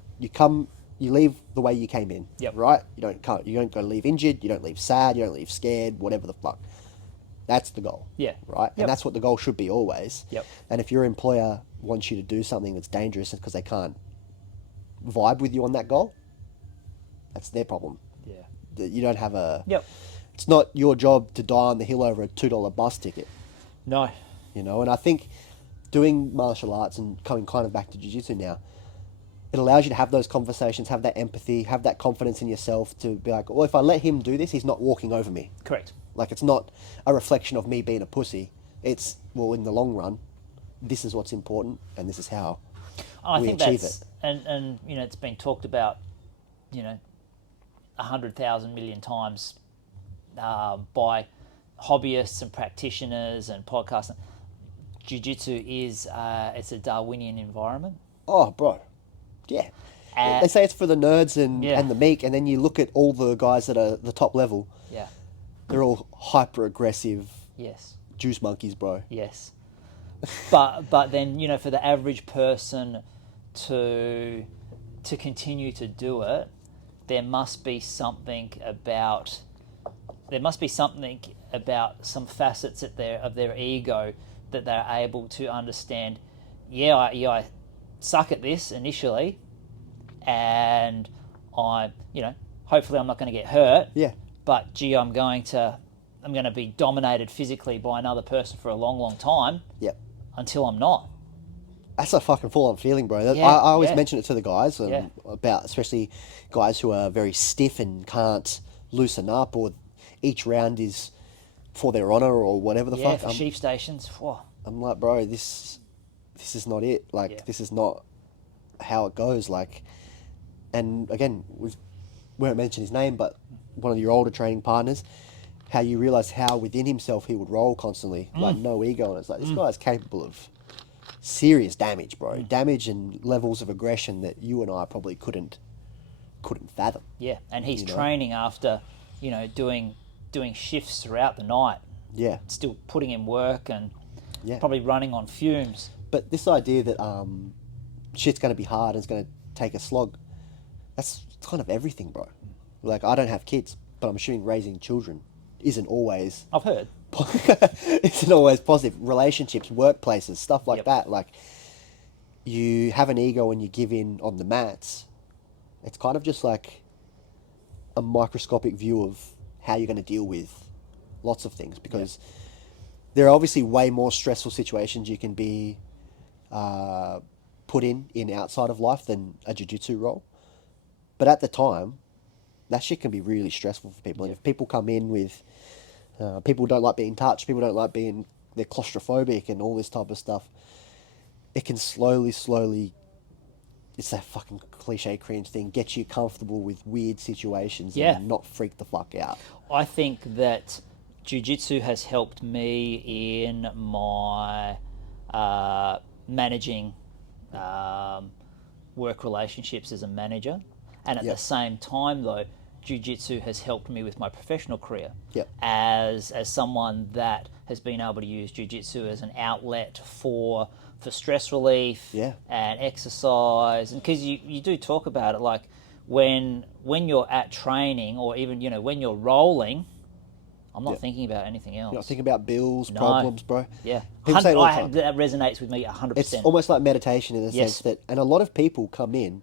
leave the way you came in, Yep. right? You don't go leave injured, you don't leave sad, you don't leave scared, whatever the fuck. That's the goal. Yeah. Right? Yep. And that's what the goal should be always. Yep. And if your employer wants you to do something that's dangerous because they can't vibe with you on that goal, that's their problem. Yeah. You don't have a... Yep. It's not your job to die on the hill over a $2 bus ticket, No. you know? And I think doing martial arts and coming kind of back to jiu-jitsu now, it allows you to have those conversations, have that empathy, have that confidence in yourself to be like, well, if I let him do this, he's not walking over me. Correct. Like, it's not a reflection of me being a pussy. It's, well, in the long run, this is what's important and this is how I we think achieve that's, it. and you know, it's been talked about, you know, 100,000 million times by hobbyists and practitioners and podcasts. Jiu-jitsu is it's a Darwinian environment. Oh, bro. Yeah. Uh, They say it's for the nerds Yeah. and the meek, and then you look at all the guys that are the top level, Yeah. they're all hyper-aggressive Yes. juice monkeys, bro. Yes. But then, you know, for the average person to continue to do it, there must be something about some facets of their ego that they're able to understand. I suck at this initially, and hopefully I'm not going to get hurt. Yeah. But gee, I'm going to be dominated physically by another person for a long, long time Yep. until I'm not. That's a fucking full-on feeling, bro. Yeah, I always yeah. mention it to the guys Yeah. about, especially guys who are very stiff and can't loosen up, or each round is for their honor or whatever the Yeah, fuck. for sheep stations. Whoa. I'm like, bro, this is not it. Like, Yeah. this is not how it goes. Like, and again, we won't mention his name, but one of your older training partners, how you realise how within himself he would roll constantly, like no ego, and it's like this guy's capable of serious damage, bro. Damage and levels of aggression that you and I probably couldn't fathom. Yeah, and he's You know? training after, doing shifts throughout the night, Yeah, still putting in work and yeah. probably running on fumes. But this idea that shit's going to be hard and it's going to take a slog, that's kind of everything, bro. Like, I don't have kids, but I'm assuming raising children isn't always I've heard. isn't always positive. Relationships, workplaces, stuff like Yep. that. Like, you have an ego and you give in on the mats. It's kind of just like a microscopic view of how you're going to deal with lots of things, because there are obviously way more stressful situations you can be put in outside of life than a jiu-jitsu role. But at the time, that shit can be really stressful for people. And if people come in with, people don't like being touched, people don't like being, they're claustrophobic and all this type of stuff, it can slowly, it's that fucking cliche cringe thing, get you comfortable with weird situations Yeah. and not freak the fuck out. I think that jiu-jitsu has helped me in my managing work relationships as a manager. And at Yep. the same time, though, jiu-jitsu has helped me with my professional career. Yep. As someone that has been able to use jiu-jitsu as an outlet for stress relief Yeah. and exercise. And because you do talk about it, like when you're at training, or even, when you're rolling, I'm not Yep. thinking about anything else. You're not thinking about bills, No. problems, bro. Yeah. People say it all the time. That resonates with me 100%. It's almost like meditation in the Yes. sense that, and a lot of people come in,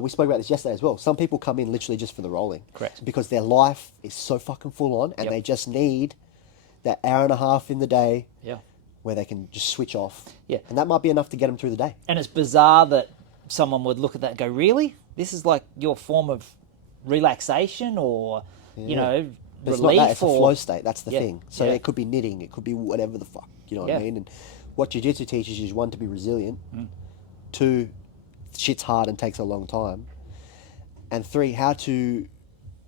we spoke about this yesterday as well, some people come in literally just for the rolling. Correct. Because their life is so fucking full on, and Yep. they just need that hour and a half in the day Yeah. where they can just switch off. Yeah. And that might be enough to get them through the day. And it's bizarre that someone would look at that and go, really? This is like your form of relaxation, or, But it's relief? not that, it's a or... flow state, that's the Yeah, thing. So yeah. it could be knitting, it could be whatever the fuck, you know what I Yeah. mean? And what jiu-jitsu teaches you is, one, to be resilient, two, shit's hard and takes a long time, and three, how to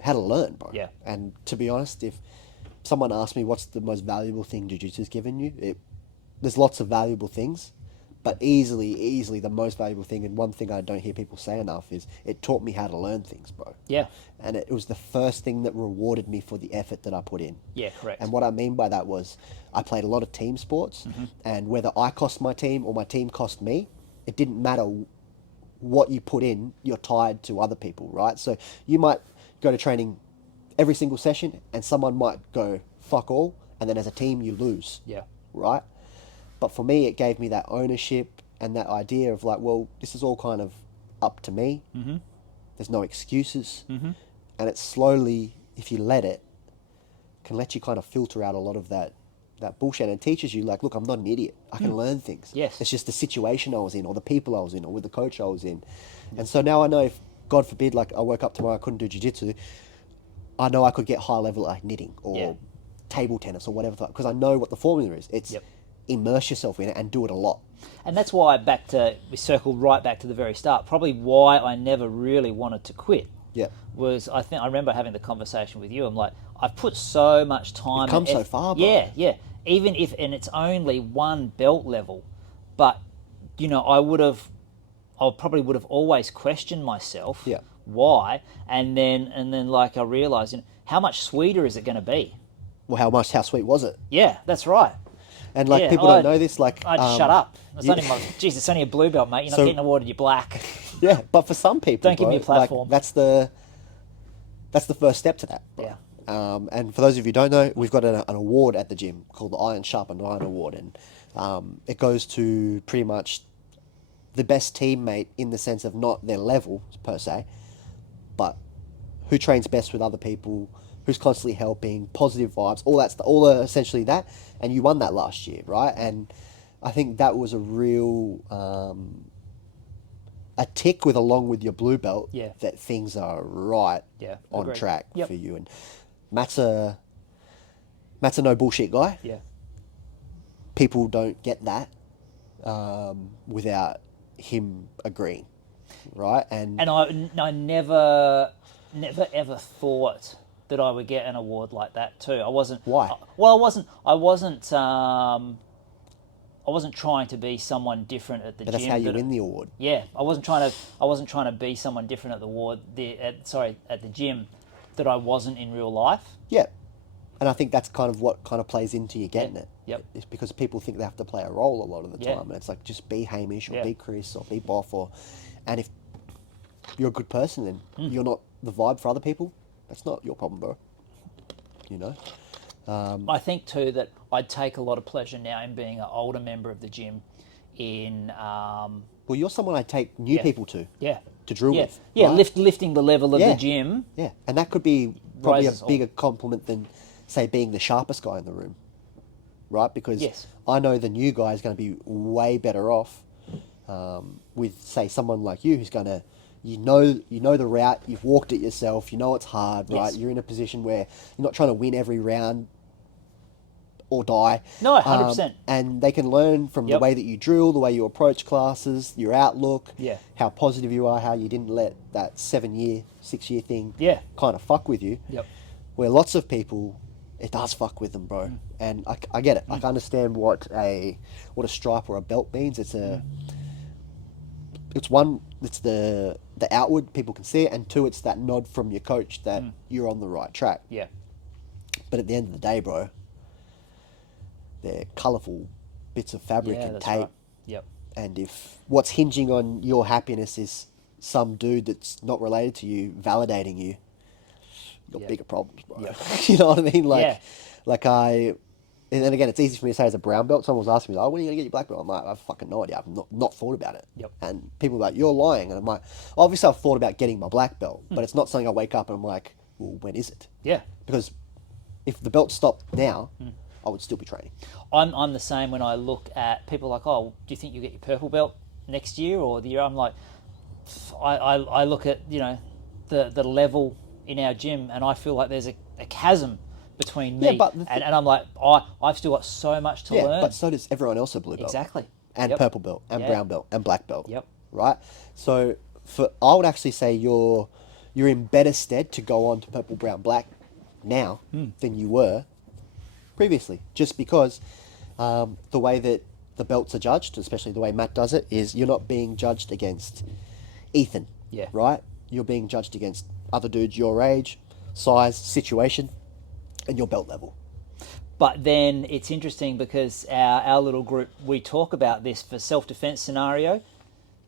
learn, bro. Yeah. And to be honest, if someone asked me what's the most valuable thing jiu-jitsu's given you, there's lots of valuable things, but easily the most valuable thing, and one thing I don't hear people say enough, is it taught me how to learn things, bro. Yeah. And it was the first thing that rewarded me for the effort that I put in. Yeah, correct. And what I mean by that was I played a lot of team sports, and whether I cost my team or my team cost me, it didn't matter what you put in, you're tied to other people, right? So you might go to training every single session and someone might go fuck all, and then as a team you lose. Yeah. Right? But for me, it gave me that ownership and that idea of like, well, this is all kind of up to me. Mm-hmm. There's no excuses. Mm-hmm. And it's slowly, if you let it, can let you kind of filter out a lot of that bullshit, and it teaches you like, look, I'm not an idiot. I can learn things. Yes. It's just the situation I was in, or the people I was in, or with the coach I was in. And so now I know if, God forbid, like I woke up tomorrow, I couldn't do jiu-jitsu, I know I could get high level at knitting or table tennis or whatever, because I know what the formula is. It's immerse yourself in it and do it a lot. And that's why we circled right back to the very start. Probably why I never really wanted to quit. Yeah. Was I remember having the conversation with you. I'm like, I've put so much time. You've come so far, bro. Yeah, yeah. Even if, and it's only one belt level, but I probably would have always questioned myself. Yeah. Why? And then like I realised, how much sweeter is it going to be? Well, how sweet was it? Yeah, that's right. And like people don't know this, like I'd shut up. It's only it's only a blue belt, mate. You're not getting awarded your black. Yeah, but for some people, Don't give me a platform. Like, that's the first step to that. Bro. Yeah. And for those of you who don't know, we've got an award at the gym called the Iron Sharpened Iron Award, and it goes to pretty much the best teammate in the sense of not their level per se, but who trains best with other people, who's constantly helping, positive vibes, essentially that. And you won that last year, right? And I think that was a real a tick along with your blue belt that things are right on track for you. And Matt's a no bullshit guy. Yeah. People don't get that without him agreeing, right? And I never ever thought that I would get an award like that too. I wasn't. Why? Well, I wasn't trying to be someone different at the gym. But that's how you win the award. Yeah, I wasn't trying to be someone different at at the gym that I wasn't in real life. Yeah. And I think that's kind of what kind of plays into you getting it. Yep. It's because people think they have to play a role a lot of the Yeah. time. And it's like, just be Hamish or be Chris or be Boff. And if you're a good person and you're not the vibe for other people, that's not your problem, bro. You know? I think too that I'd take a lot of pleasure now in being an older member of the gym in... well, you're someone I take new people to. Yeah. To drill with. Yeah, right? lifting the level of the gym. Yeah, and that could be probably Rises a bigger compliment than, say, being the sharpest guy in the room, right? Because I know the new guy is going to be way better off with, say, someone like you who's going to, you know the route, you've walked it yourself, you know it's hard, right? You're in a position where you're not trying to win every round or die. No, 100%. And they can learn from the way that you drill, the way you approach classes, your outlook, how positive you are, how you didn't let that 6-year thing kind of fuck with you. Yep. Where lots of people, it does fuck with them, bro. And I get it. I can understand what a stripe or a belt means. It's it's the outward, people can see it, and two, it's that nod from your coach that you're on the right track. Yeah. But at the end of the day, bro, they're colourful bits of fabric and tape. Right. Yep. And if what's hinging on your happiness is some dude that's not related to you validating you, you've got bigger problems, bro. Yep. You know what I mean? And then again, it's easy for me to say as a brown belt. Someone was asking me, "Oh, when are you gonna get your black belt?" I'm like, "I've fucking no idea. I've not thought about it." Yep. And people are like, "You're lying," and I'm like, "Obviously, I've thought about getting my black belt, but it's not something I wake up and I'm like, well, when is it?" Yeah. Because if the belt stopped now, I would still be training. I'm the same when I look at people like, "Oh, do you think you'll get your purple belt next year or the year?" I'm like, I look at the level in our gym and I feel like there's a chasm between me and I'm like, I've still got so much to learn. But so does everyone else at blue belt. Exactly. And purple belt and brown belt and black belt. Yep. Right? So I would actually say you're in better stead to go on to purple, brown, black now than you were previously, just because the way that the belts are judged, especially the way Matt does it, is you're not being judged against Ethan, right? You're being judged against other dudes your age, size, situation, and your belt level. But then it's interesting because our little group, we talk about this for self-defense scenario,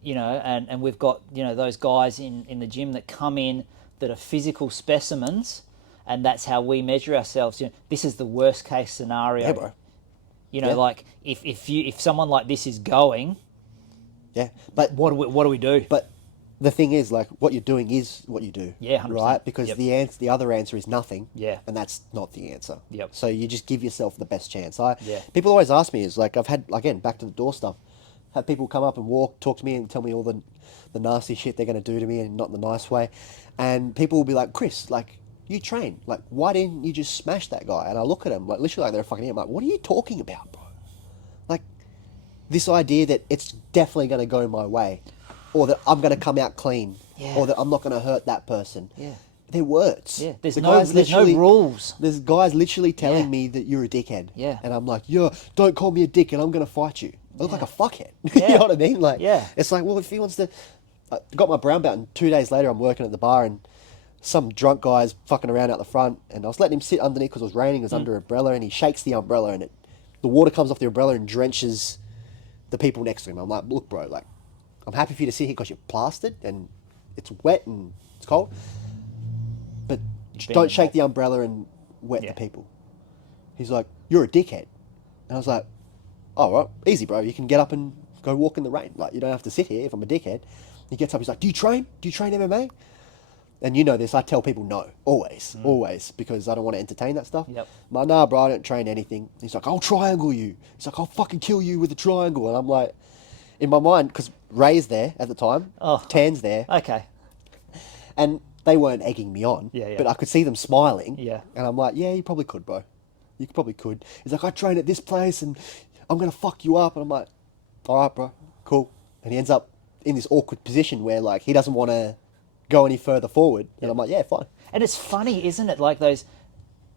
you know, and we've got, you know, those guys in the gym that come in that are physical specimens, and that's how we measure ourselves. You know, this is the worst case scenario. Yeah, bro. You know, like if someone like this is going, but what do we do? But the thing is, like, what you're doing is what you do. 100%. Right? Because the other answer is nothing. And that's not the answer. Yep. So you just give yourself the best chance. Yeah. People always ask me, is like, I've had, again, back to the door stuff, have people come up and talk to me and tell me all the nasty shit they're going to do to me, and not in the nice way. And people will be like, Chris, like, you train. Like, why didn't you just smash that guy? And I look at them, like, literally like they're a fucking idiot. I'm like, what are you talking about, bro? Like, this idea that it's definitely going to go my way, or that I'm going to come out clean, or that I'm not going to hurt that person. They're words. There's no rules. There's guys literally telling me that you're a dickhead. And I'm like, don't call me a dick and I'm going to fight you. I look like a fuckhead. You know what I mean? Like, it's like, well, if he wants to... I got my brown belt, and 2 days later I'm working at the bar, and some drunk guy's fucking around out the front, and I was letting him sit underneath because it was raining. It was under an umbrella, and he shakes the umbrella, and the water comes off the umbrella and drenches the people next to him. I'm like, look, bro, like, I'm happy for you to sit here because you're plastered and it's wet and it's cold, but don't shake the umbrella and wet the people. He's like, you're a dickhead. And I was like, oh, right, easy, bro. You can get up and go walk in the rain. Like, you don't have to sit here if I'm a dickhead. He gets up, he's like, do you train? Do you train MMA? And you know this, I tell people no, always, because I don't want to entertain that stuff. I'm like, nah, bro, I don't train anything. He's like, I'll triangle you. He's like, I'll fucking kill you with a triangle. And I'm like, in my mind, because Ray's there at the time, Tan's there. Okay. And they weren't egging me on, but I could see them smiling. And I'm like, yeah, you probably could, bro. You probably could. He's like, I train at this place and I'm going to fuck you up. And I'm like, all right, bro, cool. And he ends up in this awkward position where, like, he doesn't want to go any further forward. And I'm like, yeah, fine. And it's funny, isn't it? Like, those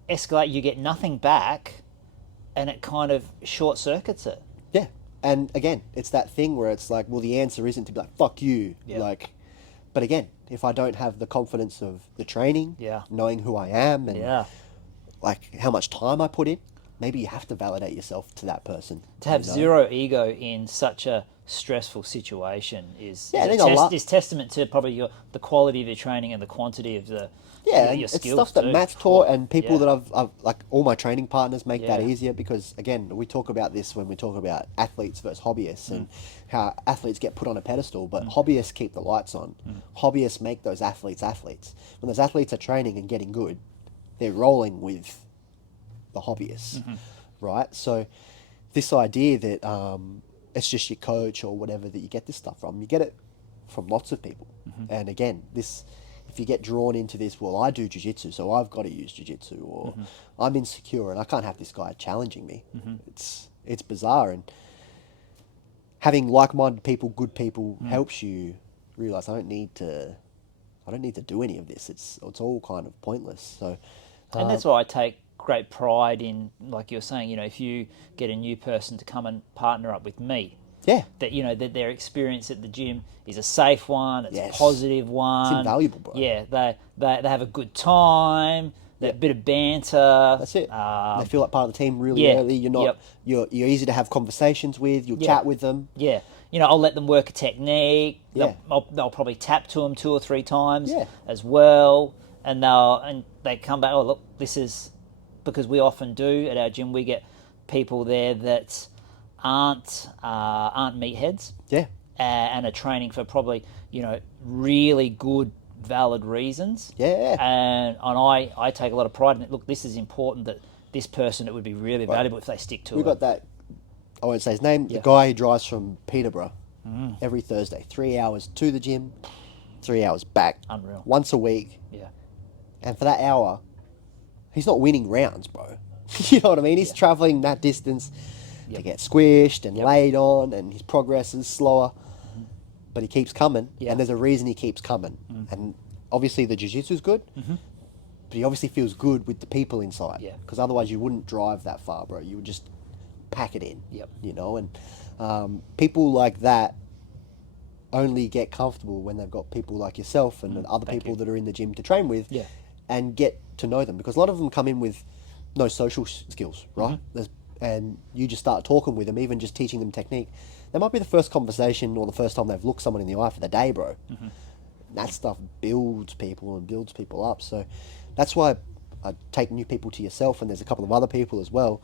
escalate, you get nothing back, and it kind of short circuits it. Yeah. And again, it's that thing where it's like, well, the answer isn't to be like, fuck you. Like, but again, if I don't have the confidence of the training, knowing who I am, and like how much time I put in, maybe you have to validate yourself to that person. To have zero ego in such a stressful situation is testament to probably the quality of your training and the quantity of your skills. It's stuff that Matt's taught, and people that I've like, all my training partners make that easier, because again, we talk about this when we talk about athletes versus hobbyists and how athletes get put on a pedestal, but hobbyists keep the lights on. Hobbyists make those athletes athletes. When those athletes are training and getting good, they're rolling with the hobbyists, right? So this idea that it's just your coach or whatever that you get this stuff from, you get it from lots of people. And again, this, if you get drawn into this, well, I do jiu-jitsu, so I've got to use jiu-jitsu, or I'm insecure and I can't have this guy challenging me. It's bizarre. And having like-minded people, good people, helps you realize I don't need to do any of this. It's all kind of pointless. So, and that's why I take great pride in, like you're saying, you know, if you get a new person to come and partner up with me, that, you know, that their experience at the gym is a safe one, it's a positive one, it's invaluable, bro. They have a good time, a bit of banter. That's it. They feel like part of the team really early. You're not you're easy to have conversations with. You'll chat with them. You know, I'll let them work a technique. They'll probably tap to them 2 or 3 times as well, and they come back. Oh, look, this is, because we often do at our gym. We get people there that aren't meatheads, and are training for probably, you know, really good, valid reasons. And I take a lot of pride in it. Look, this is important, that this person, it would be really valuable if they stick to it. We've got that, I won't say his name, the guy who drives from Peterborough every Thursday, 3 hours to the gym, 3 hours back. Unreal. Once a week. And for that hour, he's not winning rounds, bro. You know what I mean? He's travelling that distance to get squished and laid on, and his progress is slower. But he keeps coming, and there's a reason he keeps coming. And obviously the jiu-jitsu is good, but he obviously feels good with the people inside. Yeah. Because otherwise you wouldn't drive that far, bro. You would just pack it in. Yep. You know, and people like that only get comfortable when they've got people like yourself and other thank people you. that are in the gym to train with, Yeah. and get to know them. Because a lot of them come in with no social skills, right? And you just start talking with them, even just teaching them technique. That might be the first conversation or the first time they've looked someone in the eye for the day, bro. That stuff builds people and builds people up. So that's why I take new people to yourself, and there's a couple of other people as well.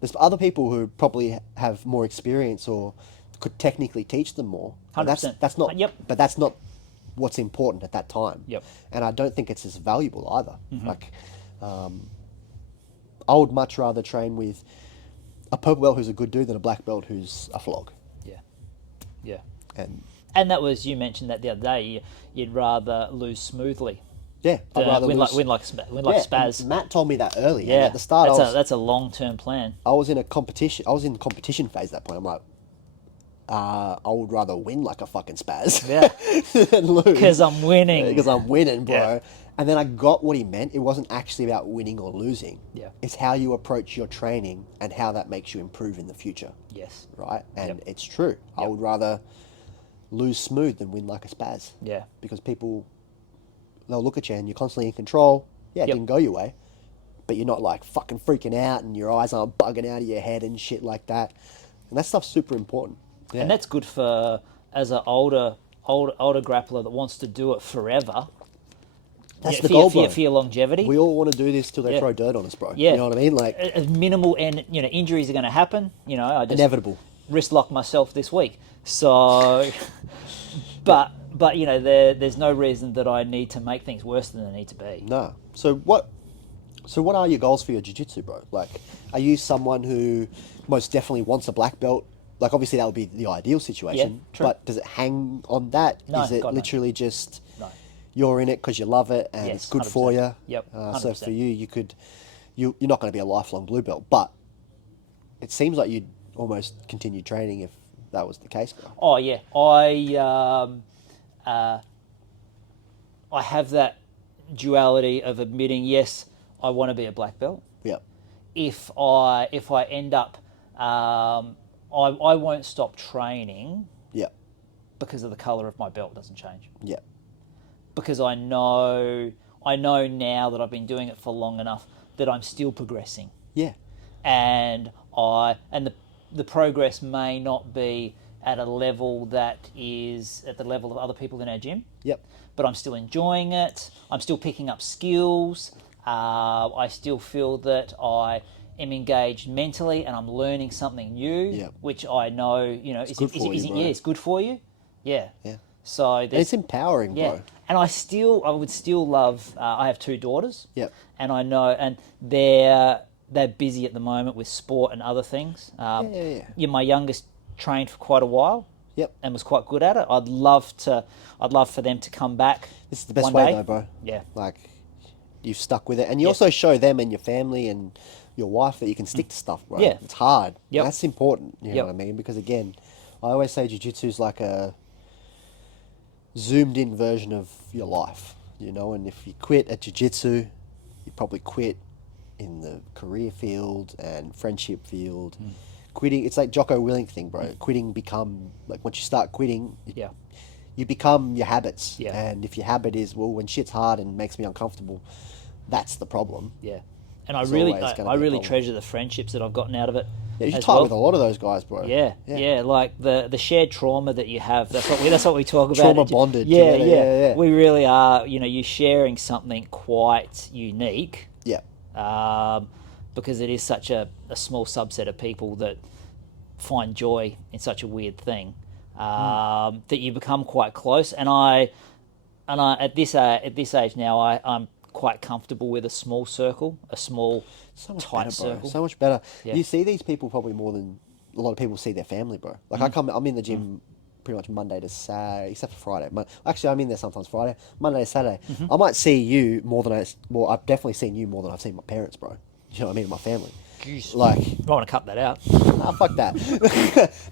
There's other people who probably have more experience or could technically teach them more. But 100%. That's not. Yep. But that's not what's important at that time. Yep. And I don't think it's as valuable either. Like, I would much rather train with a purple belt who's a good dude than a black belt who's a flog. Yeah. Yeah. And that was, you mentioned that the other day, you'd rather lose smoothly yeah, I'd than rather win lose. like a spaz. and Matt told me that earlier. Yeah. At the start, That's a long-term plan. I was in a competition. I was in the competition phase at that point. I'm like, I would rather win like a fucking spaz. Yeah. than lose. Because I'm winning. Because I'm winning, bro. Yeah. And then I got what he meant. It wasn't actually about winning or losing. Yeah. It's how you approach your training and how that makes you improve in the future. Yes. Right? And Yep. it's true. I Yep. would rather lose smooth than win like a spaz. Yeah. Because people, they'll look at you and you're constantly in control. Yeah, it Yep. didn't go your way. But you're not like fucking freaking out and your eyes aren't bugging out of your head and shit like that. And that stuff's super important. Yeah. And that's good for, as an older grappler that wants to do it forever. That's Yeah, the for goal, your, bro. for your longevity. We all want to do this till they Yeah. throw dirt on us, bro. Yeah. You know what I mean? Like, As minimal, and injuries are going to happen. I just inevitable. wrist locked myself this week. So, but there's no reason that I need to make things worse than they need to be. No. So what are your goals for your jiu-jitsu, bro? Like, are you someone who most definitely wants a black belt? Like, obviously that would be the ideal situation. Yeah, true. But does it hang on that? No, Is it God, no. literally just No. you're in it because you love it and Yes, it's good for 100%. you? Yep, So 100%. for you you're not going to be a lifelong blue belt, but it seems like you'd almost continue training if that was the case, bro. Oh yeah, I have that duality of admitting, yes, I want to be a black belt. Yep. If I end up, I won't stop training Yep. because of the color of my belt doesn't change. Yep. Because I know now that I've been doing it for long enough that I'm still progressing, Yeah. and the progress may not be at a level that is at the level of other people in our gym. Yep. But I'm still enjoying it. I'm still picking up skills. I still feel that I am engaged mentally and I'm learning something new, Yep. which I know, is good for you, bro. yeah, it's good for you. Yeah. Yeah. So And it's empowering, yeah. bro. And I would still love, I have 2 daughters. Yep. And I know, and they're busy at the moment with sport and other things. Yeah. My youngest trained for quite a while. Yep. And was quite good at it. I'd love for them to come back. This is the best one way day. though, bro. Yeah. Like, you've stuck with it. And you also show them and your family and your wife that you can stick to stuff, bro. Yeah. It's hard. Yep. That's important, you know Yep. what I mean? Because again, I always say jiu-jitsu's like a zoomed in version of your life, and if you quit at jiu-jitsu, you probably quit in the career field and friendship field. Quitting, it's like Jocko Willink thing, bro. Quitting become, like, once you start quitting, Yeah. you become your habits. Yeah. And if your habit is, well, when shit's hard and makes me uncomfortable, that's the problem. Yeah. And I It's really, always gonna I be a really problem. treasure the friendships that I've gotten out of it. Yeah, you as tie well. with a lot of those guys, bro. Yeah, like the shared trauma that you have. That's what we talk about. Trauma bonded Yeah, together, yeah, yeah. We really are. You're sharing something quite unique. Yeah. Because it is such a small subset of people that find joy in such a weird thing, that you become quite close. And I at this age now, I'm quite comfortable with a small circle, a small So much tight better, bro. circle. So much better. Yeah. You see these people probably more than a lot of people see their family, bro. Like, I'm in the gym pretty much Monday to Saturday, except for Friday. Actually, I'm in there sometimes Friday, Monday to Saturday. I might see you more than I've definitely seen you more than I've seen my parents, bro. You know what I mean? My family. Jeez. Like, I want to cut that out. nah, fuck that.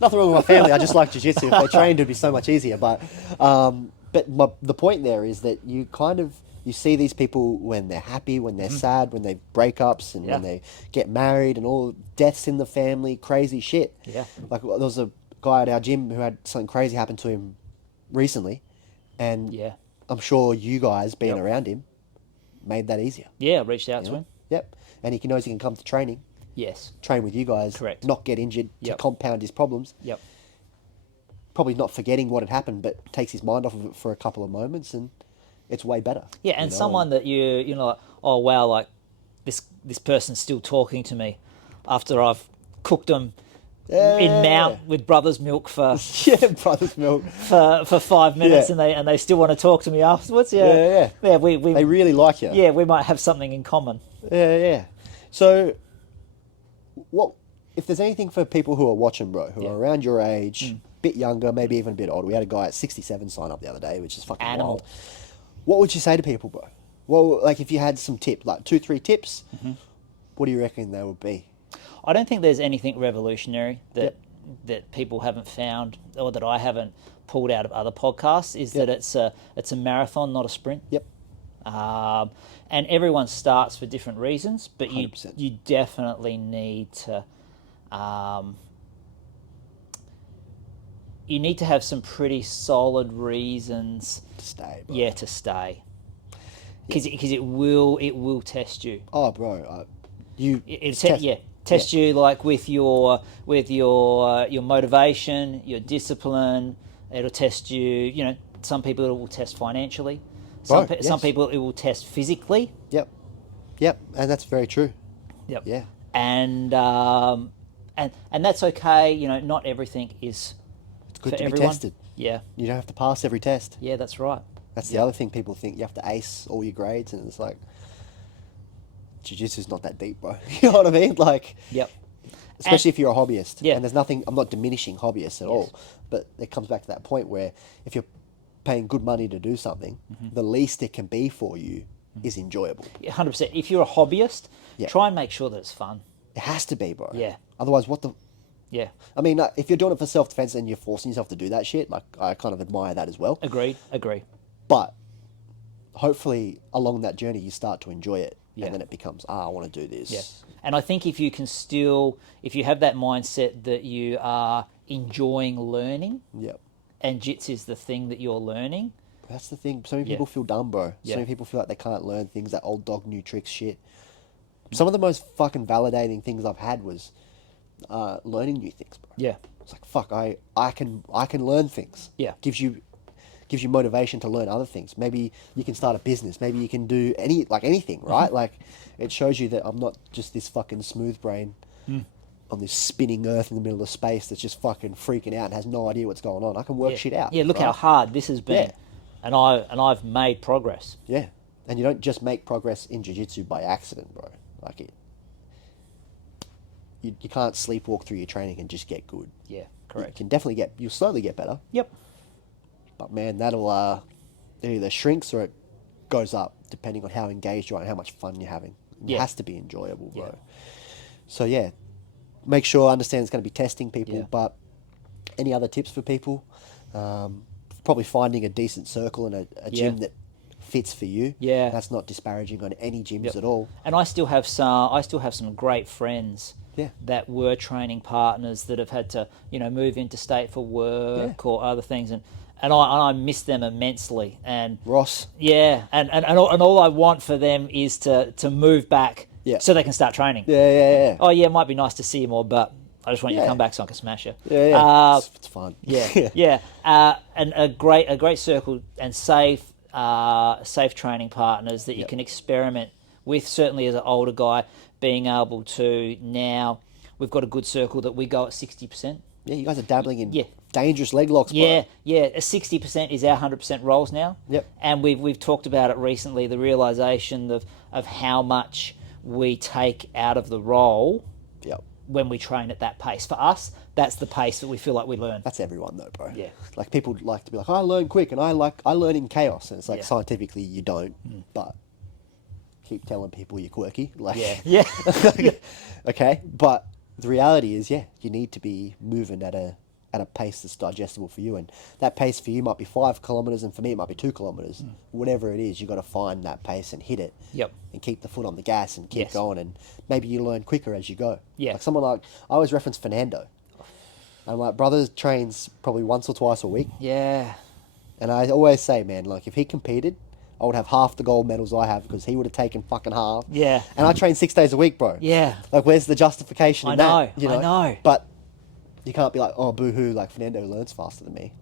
Nothing wrong with my family. I just like jiu-jitsu. If they trained, it'd be so much easier. But the point there is that you kind of You see these people when they're happy, when they're sad, when they break ups, and when they get married, and all deaths in the family, crazy shit. Yeah. Like there was a guy at our gym who had something crazy happen to him recently, and Yeah. I'm sure you guys being Yep. around him made that easier. Yeah, I reached out to him. Yep. And he knows he can come to training, Yes. train with you guys, Correct. not get injured to Yep. compound his problems. Yep. Probably not forgetting what had happened, but takes his mind off of it for a couple of moments, and it's way better. Yeah, and you know? someone that you know, like, oh wow, like this person's still talking to me after I've cooked them in Mount with Brothers Milk for Yeah, Brothers Milk. for 5 minutes, Yeah. and they still want to talk to me afterwards. Yeah, Yeah. we They really like you. yeah, we might have something in common. Yeah. So, what if there's anything for people who are watching, bro, who Yeah. are around your age, bit younger, maybe even a bit older? We had a guy at 67 sign up the other day, which is fucking Animal. wild. What would you say to people, bro? Well, like if you had some tips, like 2-3 tips, what do you reckon they would be? I don't think there's anything revolutionary that people haven't found or that I haven't pulled out of other podcasts. Is that it's a marathon, not a sprint. Yep. And everyone starts for different reasons, but 100%. you definitely need to you need to have some pretty solid reasons, To stay, bro. to stay, because it will test you. Oh, bro. Test you like with your motivation, your discipline. It'll test you. You know, some people it will test financially. Some Yes. people it will test physically. Yep. And that's very true. Yep. Yeah. And that's okay. You know, not everything is It's good for to everyone. be tested. Yeah. You don't have to pass every test. Yeah, that's right. That's the other thing people think. You have to ace all your grades, and it's like, jiu-jitsu's not that deep, bro. You know what I mean? Like, Yep. especially if you're a hobbyist. Yeah. And there's nothing, I'm not diminishing hobbyists at all, but it comes back to that point where if you're paying good money to do something, the least it can be for you is enjoyable. 100%. If you're a hobbyist, Yeah. try and make sure that it's fun. It has to be, bro. Yeah. Otherwise, what the... Yeah. I mean, if you're doing it for self-defense and you're forcing yourself to do that shit, like, I kind of admire that as well. Agree. But hopefully along that journey you start to enjoy it, Yeah. and then it becomes, I want to do this. Yeah. And I think if you have that mindset that you are enjoying learning, Yep. and jits is the thing that you're learning. That's the thing. So many people feel dumb, bro. Yeah. So many people feel like they can't learn things, that old dog, new tricks shit. Some of the most fucking validating things I've had was learning new things, bro. Yeah. It's like, fuck, I can learn things. Yeah. Gives you motivation to learn other things. Maybe you can start a business. Maybe you can do anything, right? Like, it shows you that I'm not just this fucking smooth brain on this spinning earth in the middle of space that's just fucking freaking out and has no idea what's going on. I can work shit out. Yeah, look right? how hard this has been. Yeah. And I've made progress. Yeah. And you don't just make progress in jiu-jitsu by accident, bro. Like you can't sleepwalk through your training and just get good. Yeah, You correct. can definitely you'll slowly get better. Yep. But man, that'll it either shrinks or it goes up depending on how engaged you are and how much fun you're having. It Yeah. has to be enjoyable, bro. Yeah. So yeah, make sure understand it's going to be testing people. Yeah. But any other tips for people? Probably finding a decent circle and a gym that fits for you. Yeah. That's not disparaging on any gyms Yep. at all. And I still have some great friends Yeah. that were training partners that have had to, move interstate for work or other things, and I miss them immensely. And Ross. yeah, and all I want for them is to move back, Yeah. so they can start training. Yeah. Oh yeah, it might be nice to see you more, but I just want you to Yeah. come back so I can smash you. Yeah. It's fun. Yeah. And a great circle and safe training partners that you can experiment with. Certainly, as an older guy, being able to now, we've got a good circle that we go at 60%. Yeah, you guys are dabbling in Yeah. dangerous leg locks, bro. Yeah. 60% is our 100% rolls now. Yep. And we've talked about it recently. The realization of how much we take out of the roll Yep. when we train at that pace. For us, that's the pace that we feel like we learn. That's everyone though, bro. Yeah. Like people like to be like, I learn quick and I learn in chaos. And it's like Yeah. scientifically you don't, but keep telling people you're quirky. Like Yeah. okay. But the reality is, you need to be moving at a at a pace that's digestible for you. And that pace for you might be 5 kilometers, and for me it might be 2 kilometers. Whatever it is, you got to find that pace and hit it. Yep. And keep the foot on the gas and keep Yes. going. And maybe you learn quicker as you go. Yeah. Like someone like, I always reference Fernando. And my brother trains probably once or twice a week. Yeah. And I always say, man, like if he competed, I would have half the gold medals I have, because he would have taken fucking half. Yeah. And I train 6 days a week, bro. Yeah. Like, where's the justification in that? I know. But you can't be like, oh, boo-hoo, like Fernando learns faster than me.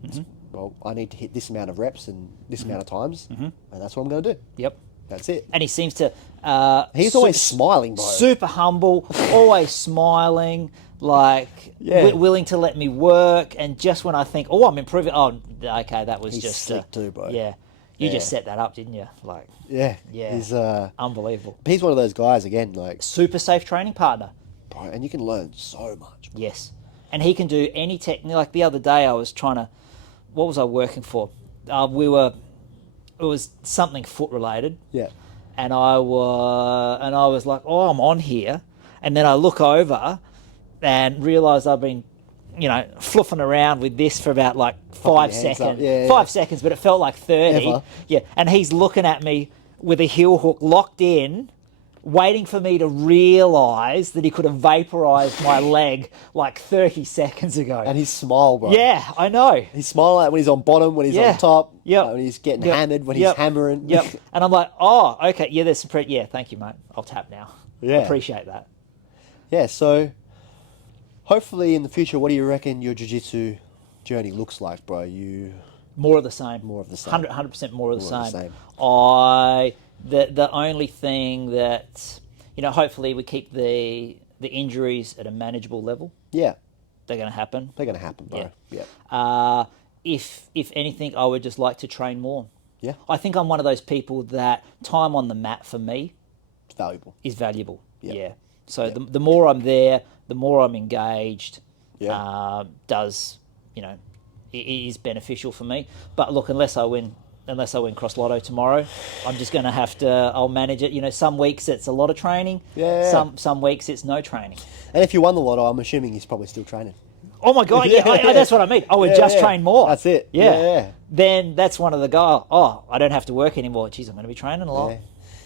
Well, I need to hit this amount of reps and this amount of times, and that's what I'm going to do. Yep. That's it. And he seems to... He's always smiling, bro. Super humble, always smiling, like willing to let me work. And just when I think, oh, I'm improving, oh, okay, that was He's just... slick too, bro. Yeah. You just set that up, didn't you? Like, Yeah. yeah. He's, unbelievable. he's one of those guys, again, like, Super safe training partner. bro, and you can learn so much. Bro. Yes. And he can do any technique. Like the other day I was trying to... What was I working for? It was something foot related. Yeah. And I was like, oh, I'm on here. And then I look over and realise I've been, fluffing around with this for about like 5 your hands seconds. up. Yeah, 5 seconds, but it felt like 30. Ever. Yeah. And he's looking at me with a heel hook locked in, waiting for me to realise that he could have vaporised my leg like 30 seconds ago. And his smile, bro. Yeah, I know. His smile like when he's on bottom, when he's on top, Yep. when he's getting Yep. hammered, when Yep. he's hammering. Yep. And I'm like, oh, okay, yeah, there's some yeah, thank you, mate. I'll tap now. Yeah. Appreciate that. Yeah, so hopefully in the future, what do you reckon your jiu-jitsu journey looks like, bro? More of the same. More of the same. 100% more of the More of same. the same. The only thing that, hopefully we keep the injuries at a manageable level. Yeah, They're going to happen. they're going to happen, bro. Yeah. Yeah. If anything, I would just like to train more. Yeah. I think I'm one of those people that time on the mat for me It's valuable. is valuable. Yeah. Yeah. So Yeah. the more I'm there, the more I'm engaged. Yeah. It is beneficial for me. But look, unless I win Cross Lotto tomorrow, I'm just going to have to. I'll manage it. Some weeks it's a lot of training. Yeah. Some weeks it's no training. And if you won the lotto, I'm assuming he's probably still training. Oh my God! Yeah, that's what I mean. I would just train more. That's it. Yeah. Yeah. Then that's one of the goals. Oh, I don't have to work anymore. Geez, I'm going to be training a lot. Yeah.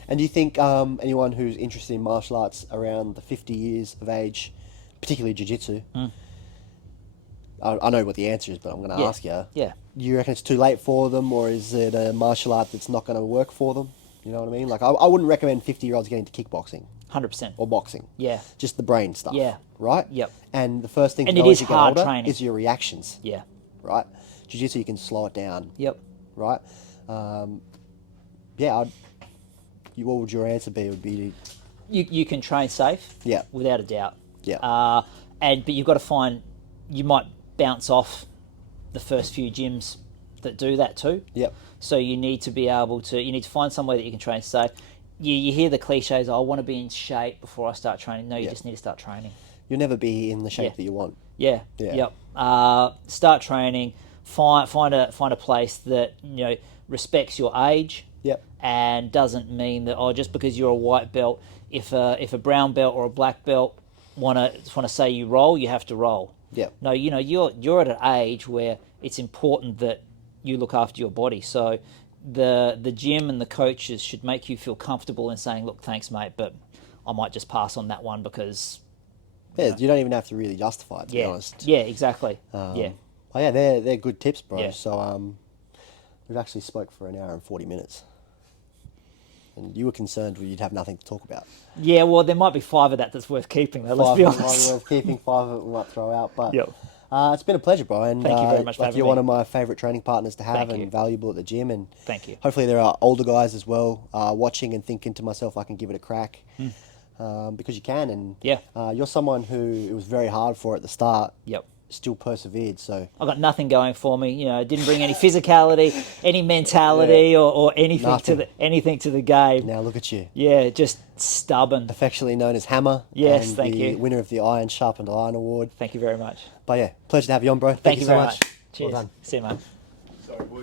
And do you think anyone who's interested in martial arts around the 50 years of age, particularly jiu-jitsu, I know what the answer is, but I'm going to ask you. Yeah. Do you reckon it's too late for them, or is it a martial art that's not going to work for them? You know what I mean? Like, I wouldn't recommend 50-year-olds getting into kickboxing 100%. or boxing. Yeah. Just the brain stuff. Yeah. Right? Yep. And the first thing And to it know is as you get hard older training. is your reactions. Yeah. Right? Jiu-jitsu, you can slow it down. Yep. Right? What would your answer be? It would be You can train safe. Yeah. Without a doubt. Yeah. But you've got to find. You might bounce off the first few gyms that do that too. Yep. So you need to be able to. You need to find somewhere that you can train safe. You hear the cliches. I want to be in shape before I start training. No, you just need to start training. You'll never be in the shape Yeah. that you want. Yeah. Yeah. Yep. Start training. Find a place that respects your age. Yep. And doesn't mean that just because you're a white belt, if a brown belt or a black belt want to say you roll, you have to roll. Yep. No, you're at an age where it's important that you look after your body. So the gym and the coaches should make you feel comfortable in saying, look, thanks, mate, but I might just pass on that one because. Yeah, you don't even have to really justify it, to be honest. Yeah, exactly. Oh yeah, they're good tips, bro. Yeah. So we've actually spoke for an hour and 40 minutes. And you were concerned you'd have nothing to talk about. Yeah, well, there might be 5 of that's worth keeping, though, let's Five be of them honest. worth keeping, 5 of it we might throw out. But Yep. it's been a pleasure, bro. And Thank you very much for having you're me. one of my favourite training partners to have Thank and you. valuable at the gym. And Thank you. hopefully there are older guys as well watching and thinking to myself, I can give it a crack. Because you can. And Yeah. you're someone who it was very hard for at the start. Yep. Still persevered. So I've got nothing going for me. Didn't bring any physicality, any mentality, or anything Nothing. anything to the game. now look at you. Yeah, just stubborn. Affectionately known as Hammer. Yes, and thank the you. winner of the Iron Sharpened Iron Award. Thank you very much. But yeah, pleasure to have you on, bro. Thank you so very much. much. Cheers. Well done. See you, mate. Sorry, boys.